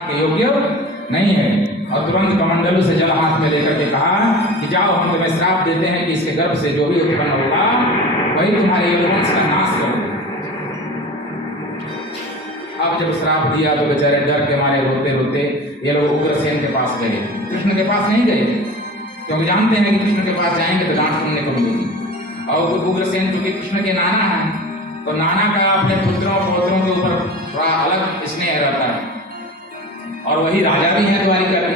के योग्य नहीं है। और तुरंत कमंडलू से जल हाथ में लेकर के कहा कि जाओ, हम तुम्हें श्राप देते हैं कि इसके गर्भ से जो भी उत्पन्न होगा वही तुम्हारे यदुवंश का नाश कर देगा। अब जब श्राप दिया तो बेचारे डर के मारे रोते रोते ये लोग उग्रसेन के पास गए। कृष्ण के पास नहीं गए क्योंकि जानते हैं कि कृष्ण के पास जाएंगे तो डांट सुनने को मिलेगी। और उग्रसेन चूंकि कृष्ण के नाना हैं तो नाना का अपने पुत्रों पौत्रों के ऊपर थोड़ा अलग स्नेह रहता है, और वही राजा भी हैं द्वारिका के।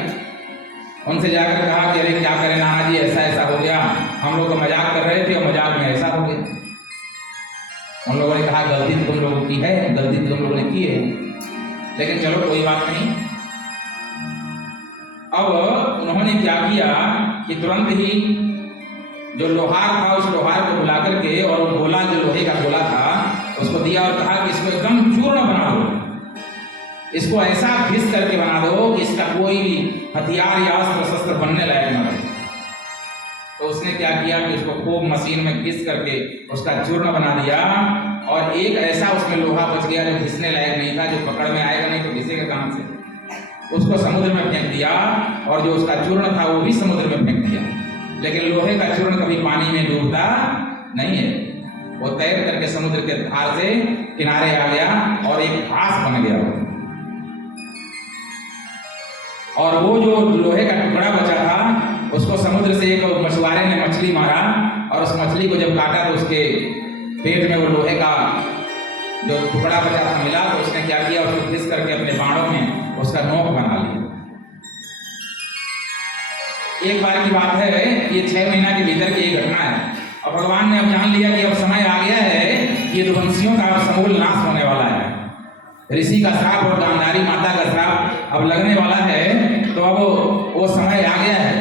उनसे जाकर कहा कि अरे क्या करें नाना जी, ऐसा ऐसा हो गया, हम लोग तो मजाक कर रहे थे और मजाक में ऐसा हो गया। उन लोगों ने कहा गलती तो तुम लोगों की है, गलती तो तुम लोगों ने की है, लेकिन चलो कोई बात नहीं। अब उन्होंने क्या किया कि तुरंत ही जो लोहार था उस लोहार को बुला करके और वो गोला जो लोहे का गोला था उसको दिया और कहा कि इसको एकदम चूर्ण बना दो, इसको ऐसा घिस करके बना दो कि इसका कोई भी हथियार या अस्त्र शस्त्र बनने लायक न रहे। तो उसने क्या किया कि उसको खूब मशीन में घिस करके उसका चूर्ण बना दिया, और एक ऐसा उसमें लोहा बच गया जो घिसने लायक नहीं था, जो पकड़ में आएगा नहीं तो घिसेगा कहां से, उसको समुद्र में फेंक दिया। और जो उसका चूर्ण था वो भी समुद्र में फेंक दिया। लेकिन लोहे का चूर्ण कभी पानी में डूबता नहीं है, वो तैर करके समुद्र के धार से किनारे आ गया और एक घास बन गया। और वो जो लोहे का टुकड़ा बचा था उसको समुद्र से एक मछुआरे ने मछली मारा, और उस मछली को जब काटा तो उसके पेट में वो लोहे का जो टुकड़ा बचा था मिला, तो उसने क्या किया, उसको घिस करके अपने बाणों में उसका नोक बना लिया। एक बार की बात है, ये 6 महीना के भीतर की एक घटना है, और भगवान ने अब जान लिया कि अब समय आ गया है कि यदुवंशियों का समूल नाश होने वाला है। ऋषि का श्राप और गांधारी माता का श्राप अब लगने वाला है, तो अब वो समय आ गया है।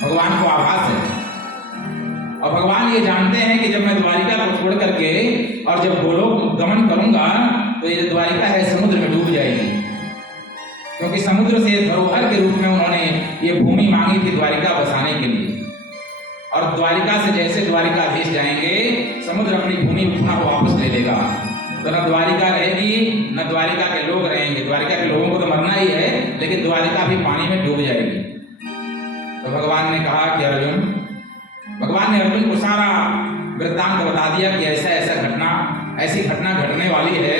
भगवान को आभास है, और भगवान ये जानते हैं कि जब मैं द्वारिका को छोड़ करके और जब गोलोक गमन करूंगा तो ये द्वारिका है समुद्र में डूब जाएगी, क्योंकि समुद्र से धरोहर के रूप में उन्होंने ये भूमि मांगी थी द्वारिका बसाने के लिए। और द्वारिका से जैसे द्वारिकाधीश जाएंगे समुद्र अपनी भूमि पुनः वापस ले लेगा, तो न द्वारिका रहेगी न द्वारिका के लोग रहेंगे। द्वारिका के लोगों को तो मरना ही है, लेकिन द्वारिका भी पानी में डूब जाएगी। तो भगवान ने कहा कि अर्जुन, भगवान ने अर्जुन को सारा वृत्तांत बता दिया कि ऐसा ऐसा ऐसी घटना घटने वाली है,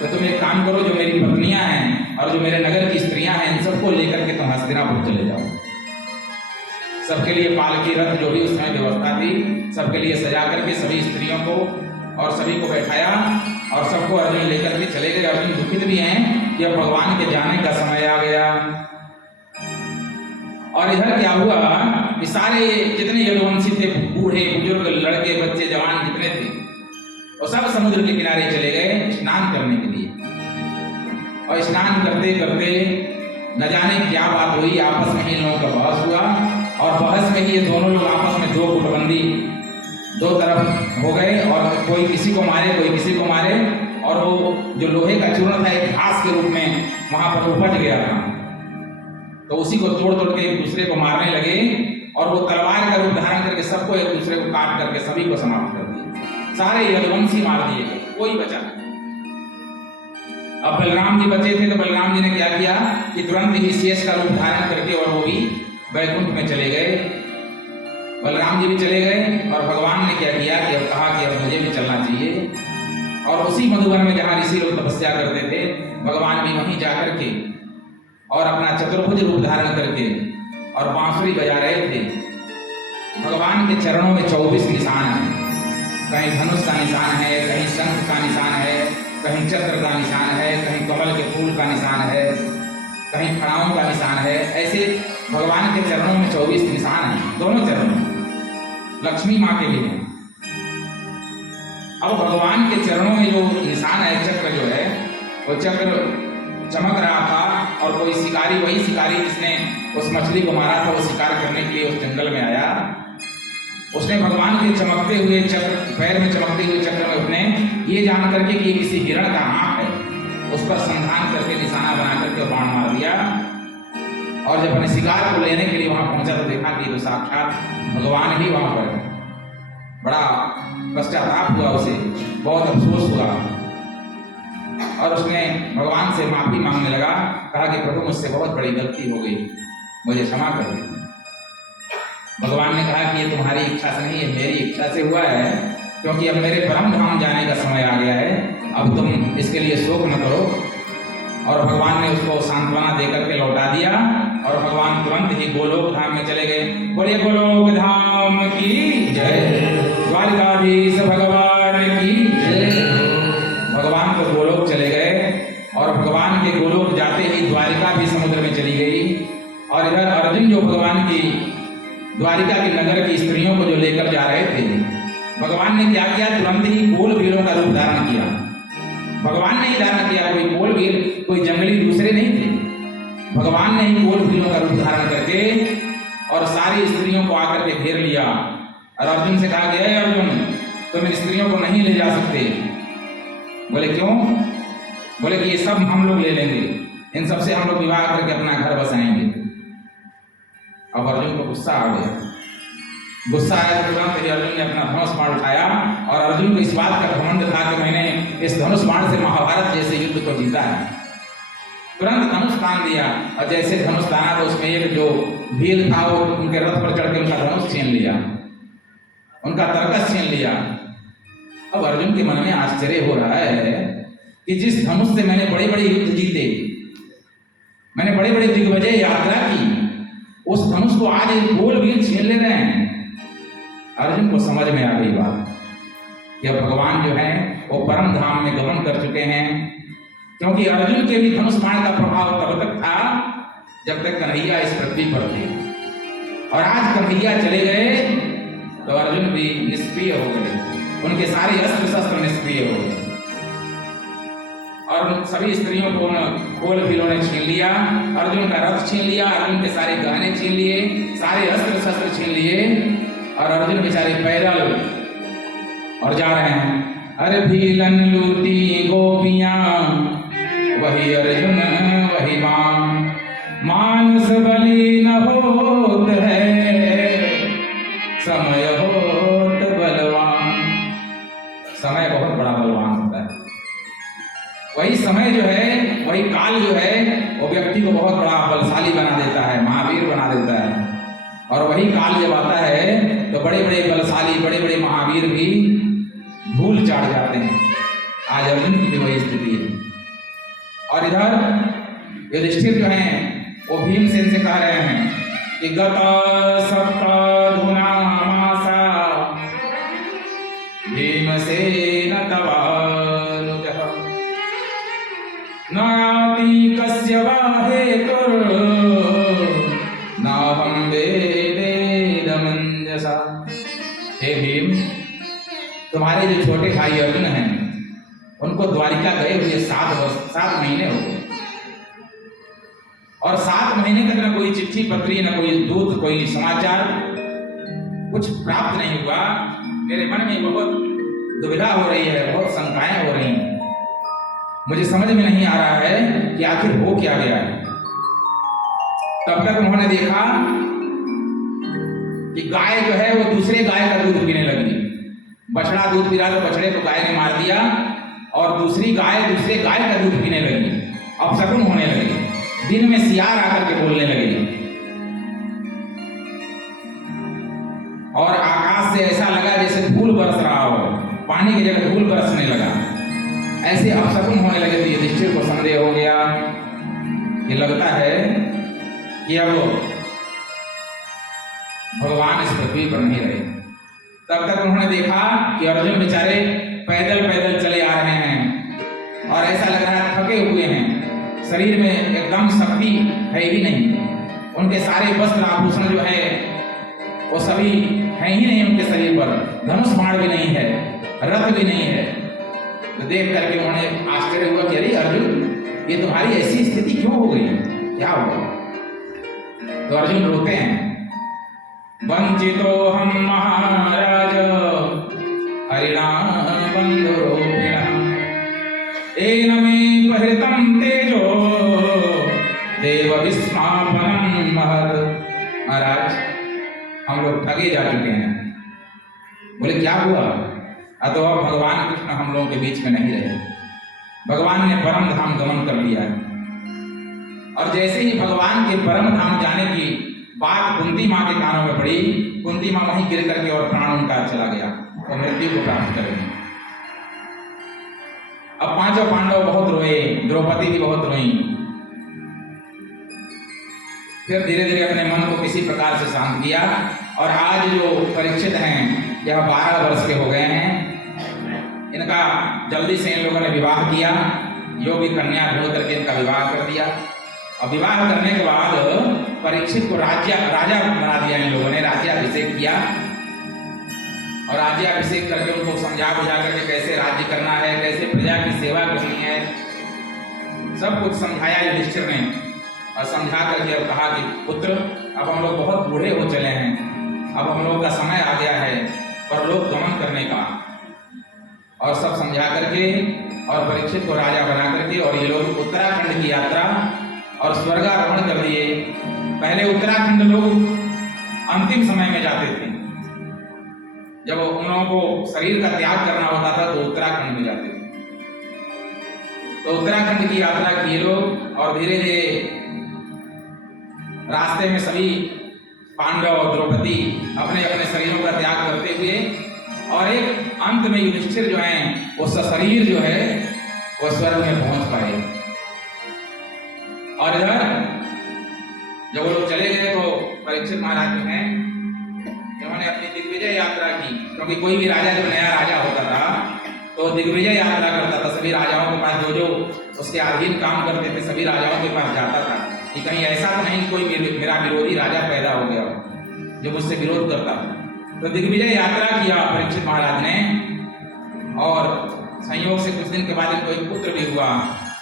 तो तुम एक काम करो, जो मेरी पत्नियां हैं और जो मेरे नगर की स्त्रियां हैं इन सबको लेकर के तुम हस्तिनापुर चले जाओ। सबके लिए पालकी रथ जो भी उसमें व्यवस्था थी सबके लिए सजा करके सभी स्त्रियों को और सभी को बैठाया, और सबको अर्जुन लेकर के चले गए। अर्जुन दुखित भी हैं कि अब भगवान के जाने का समय आ गया। और इधर क्या हुआ कि सारे जितने यदुवंशी थे, बूढ़े बुजुर्ग लड़के बच्चे जवान जितने थे, वो सब समुद्र के किनारे चले गए स्नान करने के लिए। और स्नान करते करते न जाने क्या बात हुई, आपस में ही लोगों का बहस हुआ, और बहस में ही ये दोनों लोग आपस में दो गुटबंदी दो तरफ हो गए, और कोई किसी को मारे कोई किसी को मारे। और वो जो लोहे का चूर्ण था एक घास के रूप में वहां पर उपज गया था, तो उसी को तोड़ तोड़ के एक दूसरे को मारने लगे, और वो तलवार का रूप धारण करके सबको एक दूसरे को काट करके सभी को समाप्त कर दिया। सारे यदुवंशी मार दिए गए, कोई बचा नहीं। अब बलराम जी बचे थे, तो बलराम जी ने क्या किया कि तुरंत ही शेष का रूप धारण करके और वो भी वैकुंठ में चले गए। बलराम जी भी चले गए, और भगवान ने क्या किया कि अब कहा कि अब मुझे भी चलना चाहिए। और उसी मधुवन में जहाँ ऋषि लोग तपस्या करते थे, भगवान भी वहीं जाकर के और अपना चतुर्भुज रूप धारण करके और बांसुरी बजा रहे थे। भगवान के चरणों में 24 निशान हैं, कहीं धनुष का निशान है, कहीं शंख का निशान है, कहीं चक्र का निशान है, कहीं कमल के फूल का निशान है, कहीं खड़ाओं का निशान है। ऐसे भगवान के चरणों में 24 निशान हैं, दोनों चरणों में। लक्ष्मी माँ के लिए। अब भगवान के चरणों में जो निशान है, चक्र जो है, वो चक्र चमक रहा था, और कोई शिकारी, वही शिकारी जिसने उस मछली को मारा था, वो शिकार करने के लिए उस जंगल में आया। उसने भगवान के चमकते हुए चक्र, पैर में चमकते हुए चक्र में उसने ये जान करके कि ये किसी हिरण का आंख है, उस पर संधान करके निशाना बना करके बाण मार दिया। और जब अपने शिकार को लेने के लिए वहां पहुंचा तो देखा कि तो साक्षात भगवान ही वहां पर है। बड़ा पश्चाताप हुआ उसे, बहुत अफसोस हुआ। और उसने भगवान से माफी मांगने लगा, कहा कि प्रभु मुझसे बहुत बड़ी गलती हो गई, मुझे क्षमा कर दीजिए। भगवान ने कहा कि ये तुम्हारी इच्छा से नहीं, ये मेरी इच्छा से हुआ है, क्योंकि अब मेरे परम धाम जाने का समय आ गया है, अब तुम इसके लिए शोक न करो। और भगवान ने उसको सांत्वना देकर के लौटा दिया और भगवान तुरंत ही गोलोक धाम में चले गए। बोलिए गोलोक धाम की जय, द्वारिकाधीश भगवान की जय। भगवान तो गोलोक चले गए और भगवान के गोलोक जाते ही द्वारिका भी समुद्र में चली गई। और इधर अर्जुन जो भगवान की द्वारिका के नगर की स्त्रियों को जो लेकर जा रहे थे, भगवान ने क्या किया, तुरंत ही कोल भीलों का रूप धारण किया। भगवान ने ही धारण किया, कोई कोल भील, कोई जंगली दूसरे नहीं थे, भगवान ने ही कोल भीलों का रूप धारण करके और सारी स्त्रियों को आकर के घेर लिया। और अर्जुन से कहा गया, अर्जुन तुम इन स्त्रियों को नहीं ले जा सकते। बोले क्यों? बोले कि ये सब हम लोग ले लेंगे, इन सबसे हम लोग विवाह करके अपना घर बसाएंगे। अब अर्जुन को गुस्सा आ गया, गुस्सा आया तो तुरंत ही अर्जुन ने अपना धनुष बाण उठाया। और अर्जुन को इस बात का घमंड था कि मैंने इस धनुष बाण से महाभारत जैसे युद्ध को जीता है। तुरंत धनुष तान दिया और जैसे धनुष ताना तो उसमें एक जो भील था वो उनके रथ पर चढ़ के उनका धनुष छीन लिया, उनका तरकस छीन लिया। अब अर्जुन के मन में आश्चर्य हो रहा है कि जिस धनुष से मैंने बड़े बड़े युद्ध जीते, मैंने बड़े बड़े दिग्विजय यात्रा की, उस धनुष को आज एक गोल भील छीन ले रहे हैं। अर्जुन को समझ में आ गई बात कि अब भगवान जो है वो परम धाम में गमन कर चुके हैं, क्योंकि अर्जुन के भी धनुष बाण का प्रभाव तब तक था जब तक कन्हैया इस पृथ्वी पर थे। और आज कन्हैया चले गए तो अर्जुन भी निष्क्रिय हो गए, उनके सारे अस्त्र शस्त्र निष्क्रिय हो गए और सभी स्त्रियों को कोल भीलों ने छीन लिया। अर्जुन का रथ छीन लिया, अर्जुन के सारे गहने छीन लिए, सारे अस्त्र शस्त्र छीन लिए और अर्जुन बेचारे पैदल और जा रहे हैं। अरे भीलन लूटी गोपियां, वही अर्जुन वही मानस बलि न होत है, समय होत बलवान। समय बहुत बड़ा बलवान होता है। वही समय जो है, वही काल जो है, वो व्यक्ति को बहुत बड़ा बलशाली बना देता है, महावीर बना देता है। और वही काल जब आता है तो बड़े बड़े बलशाली, बड़े बड़े महावीर भी भूल चाट जाते हैं। आज अर्जुन की भी वही स्थिति है। और इधर युधिष्ठिर जो हैं वो भीमसेन से कह रहे हैं कि गता सप्ताधुना मासा भीमसेन तवानुजः नाति कस्य वा हेतुर् नाहं वेदेदमंजसा। हे भीम, तुम्हारे जो छोटे भाई अर्जुन हैं उनको द्वारिका गए हुए 7 महीने हो गए और 7 महीने तक न कोई चिट्ठी पत्री, न कोई दूत, कोई समाचार, कुछ प्राप्त नहीं हुआ। मेरे मन में बहुत दुविधा हो रही है, बहुत शंकाएं हो रही हैं। मुझे समझ में नहीं आ रहा है कि आखिर हो क्या गया है। तब तक उन्होंने देखा कि गाय जो है वो दूसरे गाय का दूध पीने लगी। बछड़ा दूध पी रहा तो बछड़े को गाय ने मार दिया और दूसरी गाय दूसरे गाय का दूध पीने लगी। अब शकुन होने लगे, दिन में सियार आकर के बोलने लगे और आकाश से ऐसा लगा जैसे धूल बरस रहा हो, पानी की जगह धूल बरसने लगा। ऐसे अपशकुन होने लगे तो युधिष्ठिर को संदेह हो गया कि लगता है कि अब भगवान इस पृथ्वी पर नहीं रहे। तब तक उन्होंने देखा कि अर्जुन बेचारे पैदल पैदल चले आ रहे हैं और ऐसा लग रहा है थके हुए हैं, शरीर में एकदम शक्ति है ही नहीं। उनके सारे वस्त्र आभूषण जो है वो सभी है ही नहीं उनके शरीर पर, धनुष बाण भी नहीं है, रथ भी नहीं है। तो देख करके उन्होंने आश्चर्य हुआ कि अरे अर्जुन, ये तुम्हारी ऐसी स्थिति क्यों हो गई, क्या हुआ? तो अर्जुन रोते हैं, वंचितो हम महाराज हरिणा बंधुरूपिणः एन मे परिहृतं तेजो देव विस्मापनं महत्। महाराज, हम लोग ठगे जा चुके हैं। बोले क्या हुआ? अतो अब भगवान कृष्ण हम लोगों के बीच में नहीं रहे। भगवान ने परम धाम गमन कर लिया है। और जैसे ही भगवान के परम धाम जाने की बात कुंती माँ के कानों में पड़ी, कुंती माँ वहीं गिर करके और प्राण उनका चला गया और मृत्यु को प्राप्त करेंगे। अब पांचों पांडव बहुत रोए, द्रौपदी भी बहुत रोई। फिर धीरे धीरे अपने मन को किसी प्रकार से शांत किया और आज जो परीक्षित हैं यह 12 वर्ष के हो गए हैं। इनका जल्दी से इन लोगों ने विवाह किया, योग्य कन्या ढूंढ करके इनका विवाह कर दिया। और विवाह करने के बाद परीक्षित को राजा बना दिया इन लोगों ने, राज्याभिषेक किया। और राज्याभिषेक करके उनको समझा बुझा करके कैसे राज्य करना है, कैसे प्रजा की सेवा करनी है, सब कुछ समझाया युधिष्ठिर ने। और समझा करके अब कहा कि पुत्र, अब हम लोग बहुत बूढ़े हो चले हैं, अब हम लोग का समय आ गया है परलोक गमन करने का। और सब समझा करके और परीक्षित को राजा बना करके और ये लोग उत्तराखंड की यात्रा और स्वर्गारोहण कर दिए। पहले उत्तराखंड लोग अंतिम समय में जाते थे, जब उन लोगों को शरीर का त्याग करना होता था तो उत्तराखंड में जाते थे। तो उत्तराखंड की यात्रा किए लोग और धीरे धीरे रास्ते में सभी पांडव और द्रौपदी अपने अपने शरीरों का त्याग करते हुए और एक अंत में युधिष्ठिर जो है वो सशरीर जो है वो स्वर्ग में पहुंच पाए। और इधर जब वो लोग चले गए तो परीक्षित महाराज जो हैं इन्होंने अपनी दिग्विजय यात्रा की, क्योंकि कोई भी राजा जब नया राजा होता था तो दिग्विजय यात्रा करता था। सभी राजाओं के पास जो उसके अधीन काम करते थे सभी राजाओं के पास जाता था कि कहीं ऐसा तो नहीं कोई मेरा विरोधी राजा पैदा हो गया हो जो मुझसे विरोध करता था। तो दिग्विजय यात्रा किया परीक्षित महाराज ने और संयोग से कुछ दिन के बाद इनको एक पुत्र भी हुआ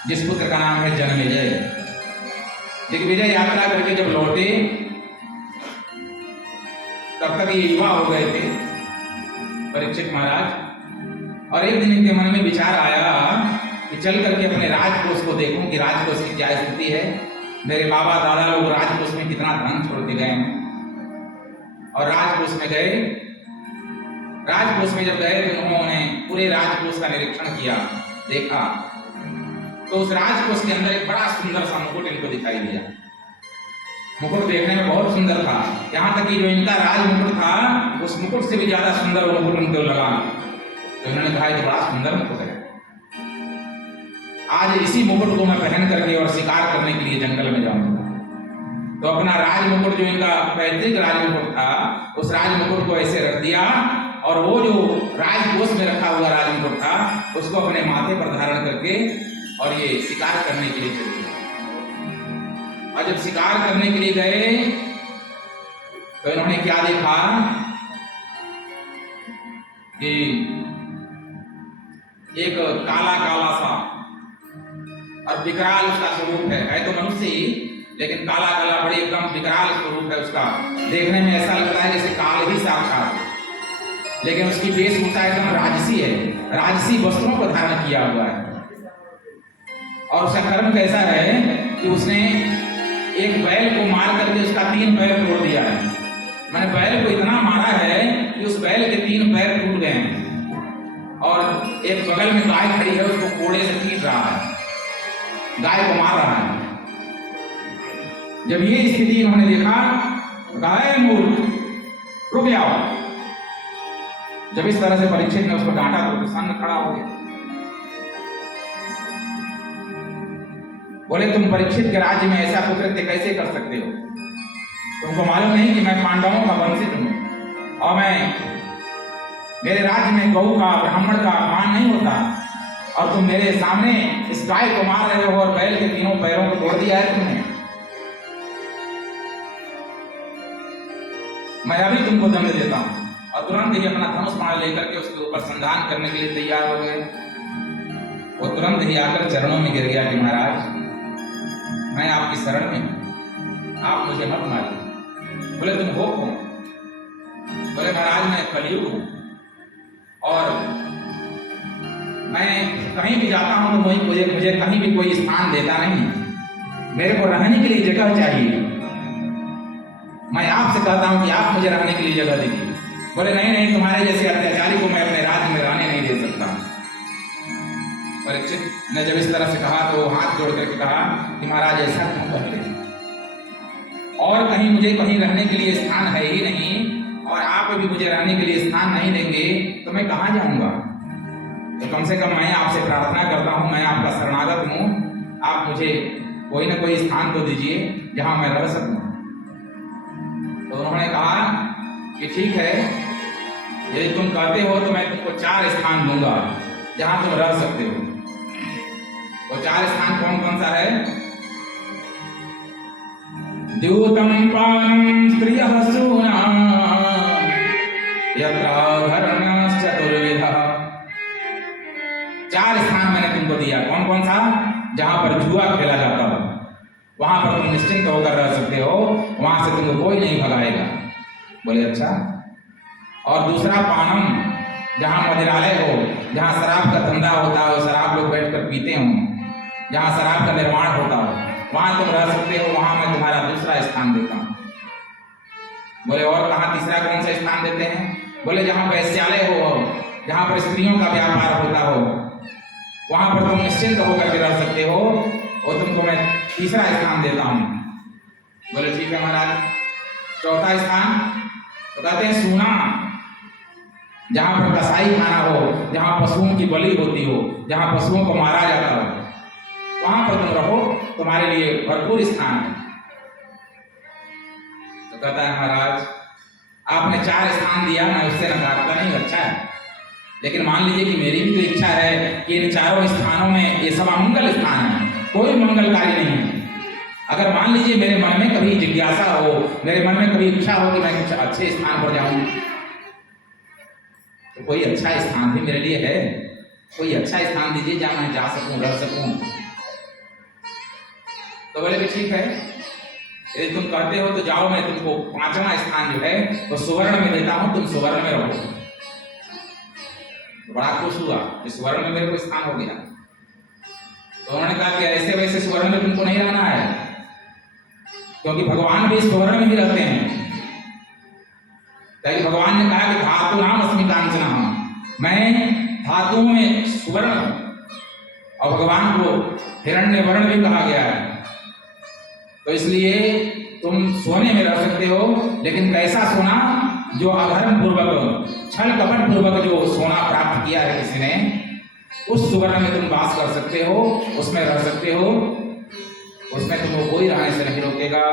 जिस पुत्र का नाम है जन्मेजय। दिग्विजय यात्रा करके जब लौटे तब तक ये युवा हो गए थे परीक्षित महाराज। और एक दिन इनके मन में विचार आया कि चल करके अपने राजकोष को देखूं कि राजकोष की क्या स्थिति है। मेरे बाबा दादा लोग राजकोष में कितना धन छोड़ के गए हैं। और राजकोष में गए, राजकोष में जब गए तो उन्होंने पूरे राजकोष का निरीक्षण किया, देखा तो उस राजकोष के अंदर एक बड़ा सुंदर सा मुकुट इनको दिखाई दिया। मुकुट देखने में बहुत सुंदर था, यहाँ तक कि जो इनका राज मुकुट था उस मुकुट से भी ज्यादा सुंदर वो मुकुट उनको लगा। तो इन्होंने कहा कि बड़ा सुंदर मुकुट है, आज इसी मुकुट को मैं पहन करके और शिकार करने के लिए जंगल में जाऊंगा। तो अपना राज मुकुट जो इनका पैतृक राज मुकुट था उस राज मुकुट को ऐसे रख दिया और वो जो राजकोष में रखा हुआ राज मुकुट था उसको अपने माथे पर धारण करके और ये शिकार करने के लिए चले गए। और जब शिकार करने के लिए गए तो इन्होंने क्या देखा कि एक काला काला सा और विकराल उसका स्वरूप है तो मनुष्य ही, लेकिन काला काला बड़े एकदम विकराल स्वरूप है उसका। देखने में ऐसा लगता है जैसे काल ही साक्षात, लेकिन उसकी वेशभूषा एकदम राजसी है, राजसी वस्त्रों को धारण किया हुआ है। और उसका कर्म कैसा है कि उसने एक बैल को मार करके उसका 3 पैर तोड़ दिया है। मैंने बैल को इतना मारा है कि उस बैल के 3 पैर टूट गए हैं। और एक बगल में गाय खड़ी है उसको कोड़े से पीट रहा है, गाय को मार रहा है। जब ये स्थिति इन्होंने देखा, गाय मूर्ख रुक जाओ। जब इस तरह से परीक्षित ने उसको डांटा तो प्रसन्न खड़ा हो गया। बोले तुम परीक्षित के राज्य में ऐसा कुकृत्य कैसे कर सकते हो? तुमको मालूम नहीं कि मैं पांडवों का वंशित हूं और मेरे राज्य में गौ का ब्राह्मण का अपमान नहीं होता, और तुम मेरे सामने इस गाय को मार रहे हो और बैल के 3 पैरों को तोड़ दिया है तुमने। मैं अभी तुमको दंड देता हूं। और तुरंत ही अपना धनुष बाण लेकर के उसके ऊपर संधान करने के लिए तैयार हो गए। वो तुरंत ही आकर चरणों में गिर गया कि महाराज मैं आपकी शरण में हूं, आप मुझे मत मारिए। बोले तुम हो कौन? बोले महाराज मैं कलयुग हूं और मैं कहीं भी जाता हूं तो मुझे कहीं भी कोई स्थान देता नहीं, मेरे को रहने के लिए जगह चाहिए। मैं आपसे कहता हूं कि आप मुझे रहने के लिए जगह दीजिए। बोले नहीं नहीं, तुम्हारे जैसे अत्याचारी को मैं अपने राज्य में रहने नहीं दे सकता। परीक्षित ने जब इस तरह से कहा तो हाथ जोड़ करके कहा कि महाराज ऐसा क्यों करते हैं, और कहीं मुझे कहीं रहने के लिए स्थान है ही नहीं, और आप भी मुझे रहने के लिए स्थान नहीं देंगे तो मैं कहाँ जाऊंगा। तो कम से कम मैं आपसे प्रार्थना करता हूँ, मैं आपका शरणागत हूँ, आप मुझे कोई ना कोई स्थान तो दीजिए जहाँ मैं रह सकूँ। तो उन्होंने कहा कि ठीक है, यदि तुम कहते हो तो मैं तुमको 4 स्थान दूंगा जहाँ तुम रह सकते हो। तो 4 स्थान कौन कौन सा है? द्यूतम पानम स्त्रियः सूना यत्र धर्मश्च चतुर्विधः। 4 स्थान मैंने तुमको दिया। कौन कौन सा? जहां पर जुआ खेला जाता हो वहां पर तुम निश्चिंत होकर रह सकते हो, वहां से तुमको कोई नहीं भगाएगा। बोले अच्छा। और दूसरा पानम, जहां मदिरालय हो, जहां शराब का धंधा होता हो, शराब लोग बैठकर पीते हो, जहां शराब का निर्माण होता हो, वहां तुम रह सकते हो, वहां मैं तुम्हारा दूसरा स्थान देता हूं। बोले और कहाँ तीसरा कौन सा स्थान देते हैं? बोले जहां वैश्यालय हो, जहां पर स्त्रियों का व्यापार होता हो, वहां पर तुम निश्चिंत होकर के रह सकते हो, और तुमको मैं तीसरा स्थान देता हूं। बोले ठीक है महाराज। चौथा स्थान तो कहते हैं सूना, जहां पर कसाई खाना हो, जहां पशुओं की बलि होती हो, जहां पशुओं को मारा जाता हो, वहां पर तुम रहो, तुम्हारे लिए भरपूर स्थान है। तो कहता है महाराज आपने 4 स्थान दिया, मैं उससे नकारता नहीं, अच्छा है, लेकिन मान लीजिए कि मेरी भी तो इच्छा है कि इन 4 स्थानों में ये सब अमंगल स्थान है, कोई मंगलकारी नहीं है। अगर मान लीजिए मेरे मन में कभी जिज्ञासा हो, मेरे मन में कभी इच्छा हो कि मैं कुछ अच्छे स्थान पर जाऊं, तो कोई अच्छा स्थान भी मेरे लिए है, कोई अच्छा स्थान दीजिए जहां मैं जा सकूं, रह सकूं। तो बोले कि ठीक है, यदि तुम कहते हो तो जाओ, मैं तुमको 5वां स्थान जो है वो सुवर्ण में देता हूं, तुम सुवर्ण में रहो। तो बड़ा खुश हुआ कि सुवर्ण में मेरे को स्थान हो गया। तो उन्होंने कहा कि ऐसे वैसे सुवर्ण में तुमको नहीं रहना है, क्योंकि भगवान भी सुवर्ण में ही रहते हैं। ताकि भगवान ने कहा कि धातु नाम अस्मि कांचन, मैं धातुओं में सुवर्ण, और भगवान को हिरण्य वर्ण भी कहा गया है। तो इसलिए तुम सोने में रह सकते हो, लेकिन कैसा सोना? जो अधर्म पूर्वक, छल कपट पूर्वक जो सोना प्राप्त किया है किसी ने, उस सुवर्ण में तुम वास कर सकते हो, उसमें रह सकते हो, उसमें तुमको कोई रहने से नहीं रोकेगा।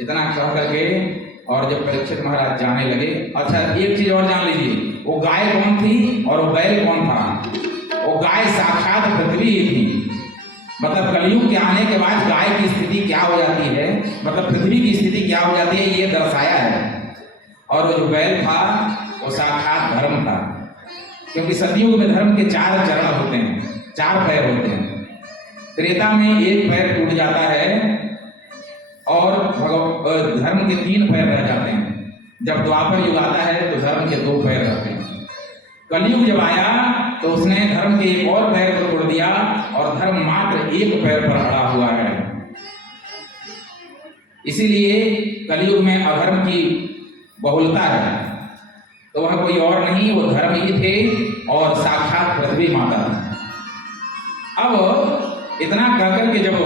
इतना कह करके और जब परीक्षित महाराज जाने लगे, अच्छा एक चीज और जान लीजिए, वो गाय कौन थी और वो बैल कौन था? वो गाय साक्षात पृथ्वी थी। मतलब कलयुग के आने के बाद गाय की स्थिति क्या हो जाती है, मतलब पृथ्वी की स्थिति क्या हो जाती है, ये दर्शाया है। और वो जो बैल था वो साक्षात धर्म था, क्योंकि सतयुग में धर्म के 4 चरण होते हैं, 4 पैर होते हैं। त्रेता में 1 पैर टूट जाता है और धर्म के 3 पैर रह जाते हैं। जब द्वापर युग आता है तो धर्म के 2 पैर रहते हैं। कलयुग जब आया तो उसने धर्म के 1 और पैर को तोड़ दिया और धर्म मात्र 1 पैर पर अड़ा हुआ है। इसीलिए कलयुग में अधर्म की बहुलता है, तो वह कोई और नहीं, वो धर्म ही थे और साक्षात पृथ्वी माता। अब इतना कहकर के जब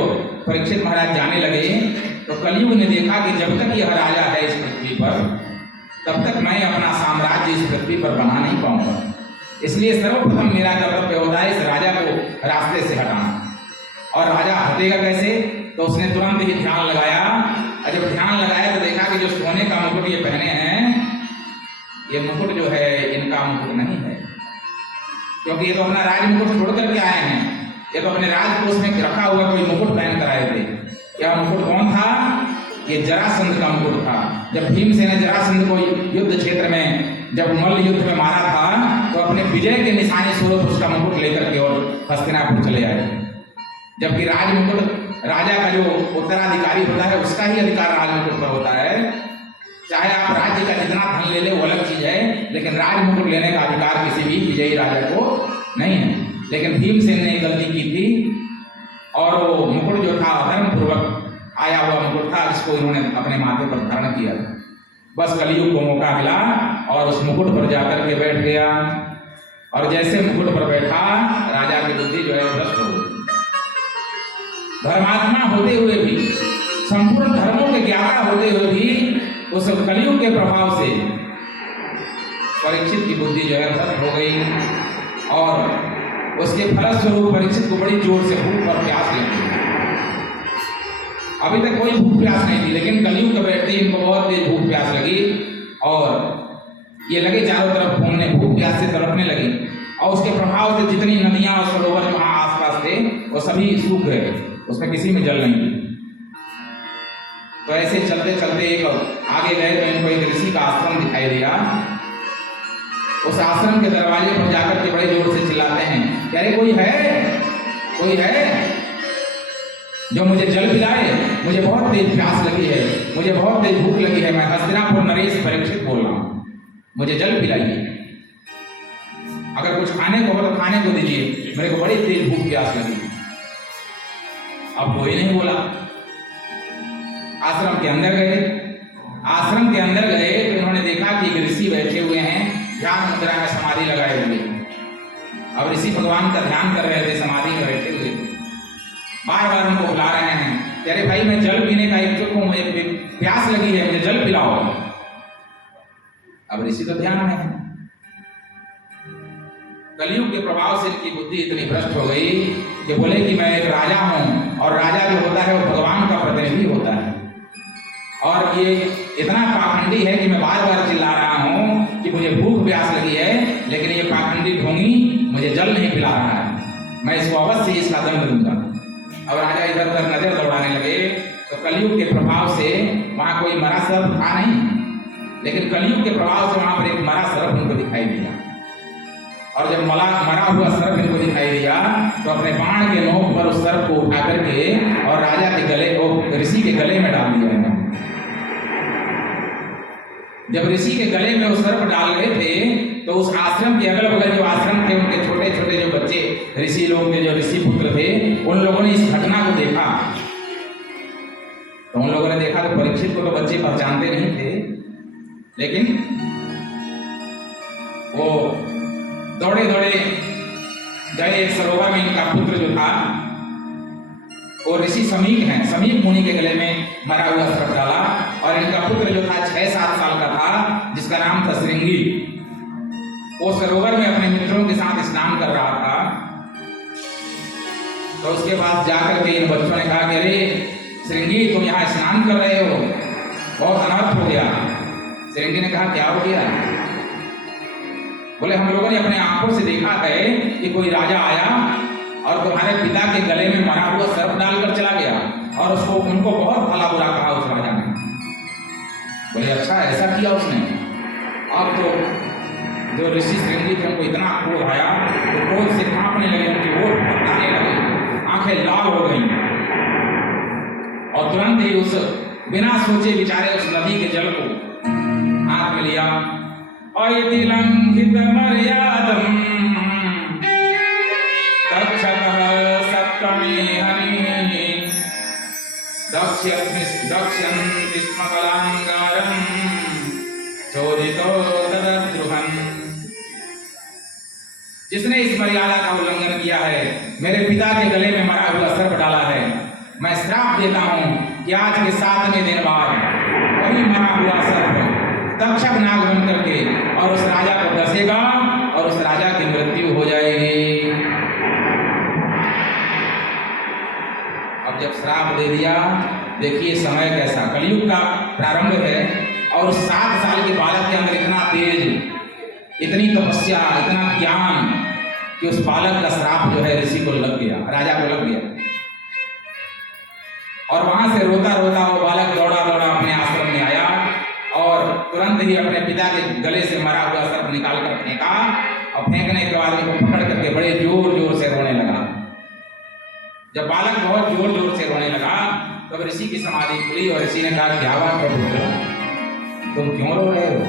परीक्षित महाराज जाने लगे तो कलयुग ने देखा कि जब तक यह राजा है इस पृथ्वी पर, तब तक मैं अपना साम्राज्य इस पृथ्वी पर बना नहीं पाऊंगा। इसलिए सर्वप्रथम मेरा कर्तव्य होता है इस राजा को रास्ते से हटाना। और राजा हटेगा कैसे? तो उसने तुरंत ही ध्यान लगाया, और जब ध्यान लगाया तो देखा कि जो सोने का मुकुट ये पहने हैं, ये मुकुट जो है इनका मुकुट नहीं है, क्योंकि ये तो अपना राज मुकुट छोड़ करके आए हैं, ये तो अपने राजकोष में रखा हुआ कोई मुकुट पहन कर आए थे। क्या मुकुट कौन था? ये जरासंध का मुकुट था। जब भीमसेन ने जरासंध को युद्ध क्षेत्र में जब मल्ल युद्ध में मारा था, तो अपने विजय के निशाने स्वरूप उसका मुकुट लेकर के और हस्तिनापुर चले आए। जबकि राज मुकुट राजा का जो उत्तराधिकारी होता है उसका ही अधिकार राज मुकुट पर होता है। चाहे आप राज्य का जितना धन ले ले वो अलग चीज है, लेकिन राज मुकुट लेने का अधिकार किसी भी विजयी राजा को नहीं है। लेकिन भीमसेन ने गलती की थी और वो मुकुट जो था अधर्म पूर्वक आया हुआ मुकुट था, जिसको उन्होंने अपने माथे पर धारण किया। बस कलयुग को मौका मिला और उस मुकुट पर जाकर के बैठ गया और जैसे मुकुट पर बैठा, राजा की बुद्धि जो है भ्रष्ट हो गई। धर्मात्मा होते हुए भी, संपूर्ण धर्मों के ज्ञाता होते हुए भी उस कलयुग के प्रभाव से परीक्षित की बुद्धि जो है भ्रष्ट हो गई और उसके फलस्वरूप परीक्षित को बड़ी जोर से भूख और प्यास लगी। अभी तक कोई भूख प्यास नहीं थी, लेकिन कलयुग के बैठते ही इनको बहुत तेज भूख प्यास लगी और ये लगे चारों तरफ घूमने, भूख प्यास से तड़पने लगी और उसके प्रभाव से जितनी नदियां और सरोवर जो वहां आसपास थे वो सभी सूख गए, उसमें किसी में जल नहीं थी। तो ऐसे चलते चलते एक आगे गए तो इनको एक ऋषि का आश्रम दिखाई दिया। उस आश्रम के दरवाजे पर जाकर के बड़े जोर से चिल्लाते हैं, कह रहे कोई है जो मुझे जल पिलाए, मुझे बहुत तेज प्यास लगी है, मुझे बहुत तेज भूख लगी है, मैं हस्तिनापुर नरेश परीक्षित बोल रहा हूँ, मुझे जल पिलाइए, अगर कुछ खाने को हो तो खाने को दीजिए, मेरे को बड़ी तेज भूख प्यास लगी। अब कोई नहीं बोला। आश्रम के अंदर गए तो इन्होंने देखा कि एक ऋषि बैठे हुए हैं, ध्यान मुद्रा में समाधि लगाए हुए। अब ऋषि भगवान का ध्यान कर रहे थे, समाधि में बैठे हुए, बार बार उनको बुला रहे हैं, अरे भाई मैं जल पीने का इच्छुक हूं, मुझे प्यास लगी है, मुझे जल पिलाओ। अब ऋषि तो ध्यान में है। कलयुग के प्रभाव से इनकी बुद्धि इतनी भ्रष्ट हो गई कि बोले कि मैं एक राजा हूं और राजा जो होता है वो भगवान का प्रतिनिधि होता है, और ये इतना पाखंडी है कि मैं बार बार चिल्ला रहा हूं कि मुझे भूख प्यास लगी है, लेकिन ये पाखंडी ढोंगी मुझे जल नहीं पिला रहा है, मैं इसको अवश्य इसका दंड दूंगा। अब राजा इधर उधर नजर दौड़ाने लगे तो कलयुग के प्रभाव से वहां कोई मरा सर्प था नहीं, लेकिन कलयुग के प्रभाव से वहां पर एक मरा सर्प उनको दिखाई दिया। और जब मरा हुआ सर्प इनको दिखाई दिया तो अपने बाण के नोक पर उस सर्प को उठा करके और राजा के गले को, ऋषि के गले में डाल दिया। जब ऋषि के गले में वो सर्प डाल रहे थे तो उस आश्रम के अगल बगल जो आश्रम थे उनके छोटे छोटे जो बच्चे ऋषि लोग के, जो ऋषि पुत्र थे, उन लोगों ने इस घटना को देखा। तो उन लोगों ने देखा तो परीक्षित को तो बच्चे पहचानते नहीं थे, लेकिन वो दौड़े दौड़े गए एक सरोवर में। इनका पुत्र जो था वो ऋषि समीप हैं, समीप मुनि के गले में मरा हुआ सर्प डाला, और इनका पुत्र जो था 6-7 साल का था, जिसका नाम था श्रृंगी, वो सरोवर में अपने मित्रों के साथ स्नान कर रहा था। तो उसके पास जाकर के इन बच्चों ने कहा कि अरे श्रृंगी, तुम यहाँ स्नान कर रहे हो, बहुत अनर्थ हो गया। श्रृंगी ने कहा क्या हो गया? बोले हम लोगों ने अपने आंखों से देखा है कि कोई राजा आया और तुम्हारे पिता के गले में मरा हुआ सर्प डालकर चला गया, और उसको उनको बहुत भला बुरा कहा उस राजा ने। बोले अच्छा ऐसा किया उसने? अब तो जो ऋषि श्रृंगी थे उनको इतना क्रोध आया तो क्रोध से कांपने लगे, उनके होठ फटने लगे, आंखें लाल हो गई, और तुरंत ही उस बिना सोचे विचारे उस नदी के जल को हाथ में लिया। अयति लंघित मर्यादम तक्षतः सप्तमे हनि दक्ष्यन्ति स्म कलांगारं चोदितो तदद्रुहन्। जिसने इस मर्यादा का उल्लंघन किया है, मेरे पिता के गले में मरा हुआ सर्प डाला है, मैं श्राप देता हूं कि आज के 7वें दिन बाद वही मरा हुआ सर्प तक्षक नाग बन करके और उस राजा को डसेगा और उस राजा की मृत्यु हो जाएगी। अब जब श्राप दे दिया, देखिए समय कैसा, कलयुग का प्रारंभ है, और 7 साल के बालक के अंदर इतना तेज, इतनी तपस्या, इतना ज्ञान कि उस बालक का श्राप जो है ऋषि को लग गया, राजा को लग गया। और वहां से रोता रोता वो बालक दौड़ा दौड़ा अपने आश्रम में आया और तुरंत ही अपने पिता के गले से मरा हुआ सर्प निकाल कर फेंका, और फेंकने के बाद उनको पकड़ करके बड़े जोर जोर से रोने लगा। जब बालक बहुत जोर जोर से रोने लगा तब ऋषि की समाधि खुली और ऋषि ने कहा क्या बात है पुत्र, तुम क्यों रो रहे हो,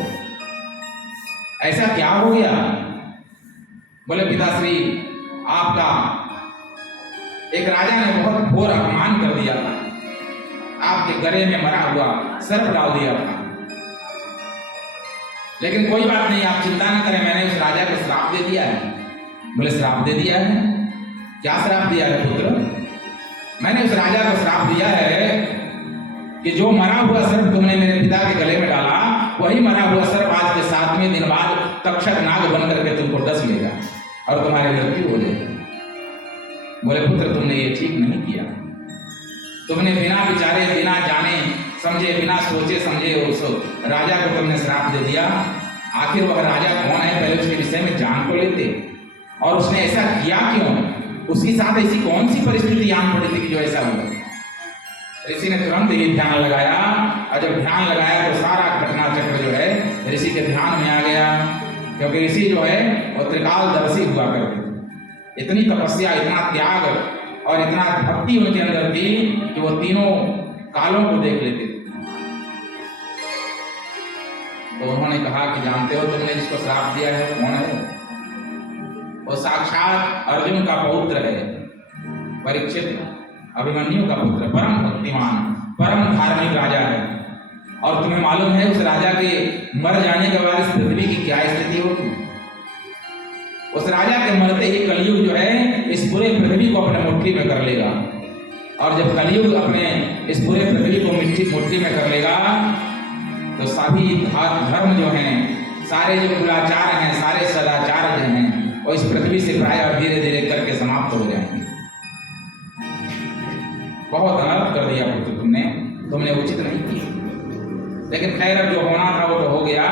ऐसा क्या हो गया? बोले पिताश्री, आपका एक राजा ने बहुत घोर अपमान कर दिया था, आपके गले में मरा हुआ सर्प डाल दिया था। लेकिन कोई बात नहीं, आप चिंता न करें, मैंने उस राजा को श्राप दे दिया है। बोले श्राप दे दिया है? क्या श्राप दिया है पुत्र? मैंने उस राजा को श्राप दिया है कि जो मरा हुआ सर्प तुमने मेरे पिता के गले में डाला, वही मरा हुआ सर्प आज के 7वें दिन बाद तक्षक नाग बन करके तुमको डस लेगा और तुम्हारी मृत्यु हो जाएगी। बोले पुत्र तुमने ये ठीक नहीं किया, तुमने बिना विचारे, बिना जाने समझे, बिना सोचे समझे उस राजा को तुमने श्राप दे दिया। आखिर वह राजा कौन है, पहले उसके विषय में जान को लेते, और उसने ऐसा किया क्यों? उसके साथ ऐसी कौन सी परिस्थिति आन पड़ी थी कि जो ऐसा हुआ? ऋषि ने तुरंत ही ध्यान लगाया, और जब ध्यान लगाया तो सारा घटना चक्र जो है ऋषि के ध्यान में आ गया, क्योंकि ऋषि जो है वो त्रिकालदर्शी हुआ करते थे। इतनी तपस्या, इतना त्याग और इतना भक्ति उनके अंदर थी कि वो तीनों कालों को देख लेते थे। तो उन्होंने कहा कि जानते हो तुमने जिसको श्राप दिया है कौन है? वो साक्षात अर्जुन का पौत्र है, परीक्षित, अभिमन्यु का पुत्र, परम भक्तिमान, परम धार्मिक राजा है। और तुम्हें मालूम है उस राजा के मर जाने के बाद इस पृथ्वी की क्या स्थिति होगी? उस राजा के मरते ही कलयुग जो है इस पूरे पृथ्वी को अपने मुट्ठी में कर लेगा, और जब कलयुग अपने इस पूरे पृथ्वी को मुट्ठी में कर लेगा तो सभी धर्म जो हैं, सारे जो कुलाचार हैं, सारे सदाचार जो हैं, वो इस पृथ्वी से प्राय धीरे धीरे करके समाप्त हो जाएंगे। बहुत अनर्थ कर दिया पुत्र तुमने उचित नहीं किया। लेकिन खैर अब जो होना था वो तो हो गया,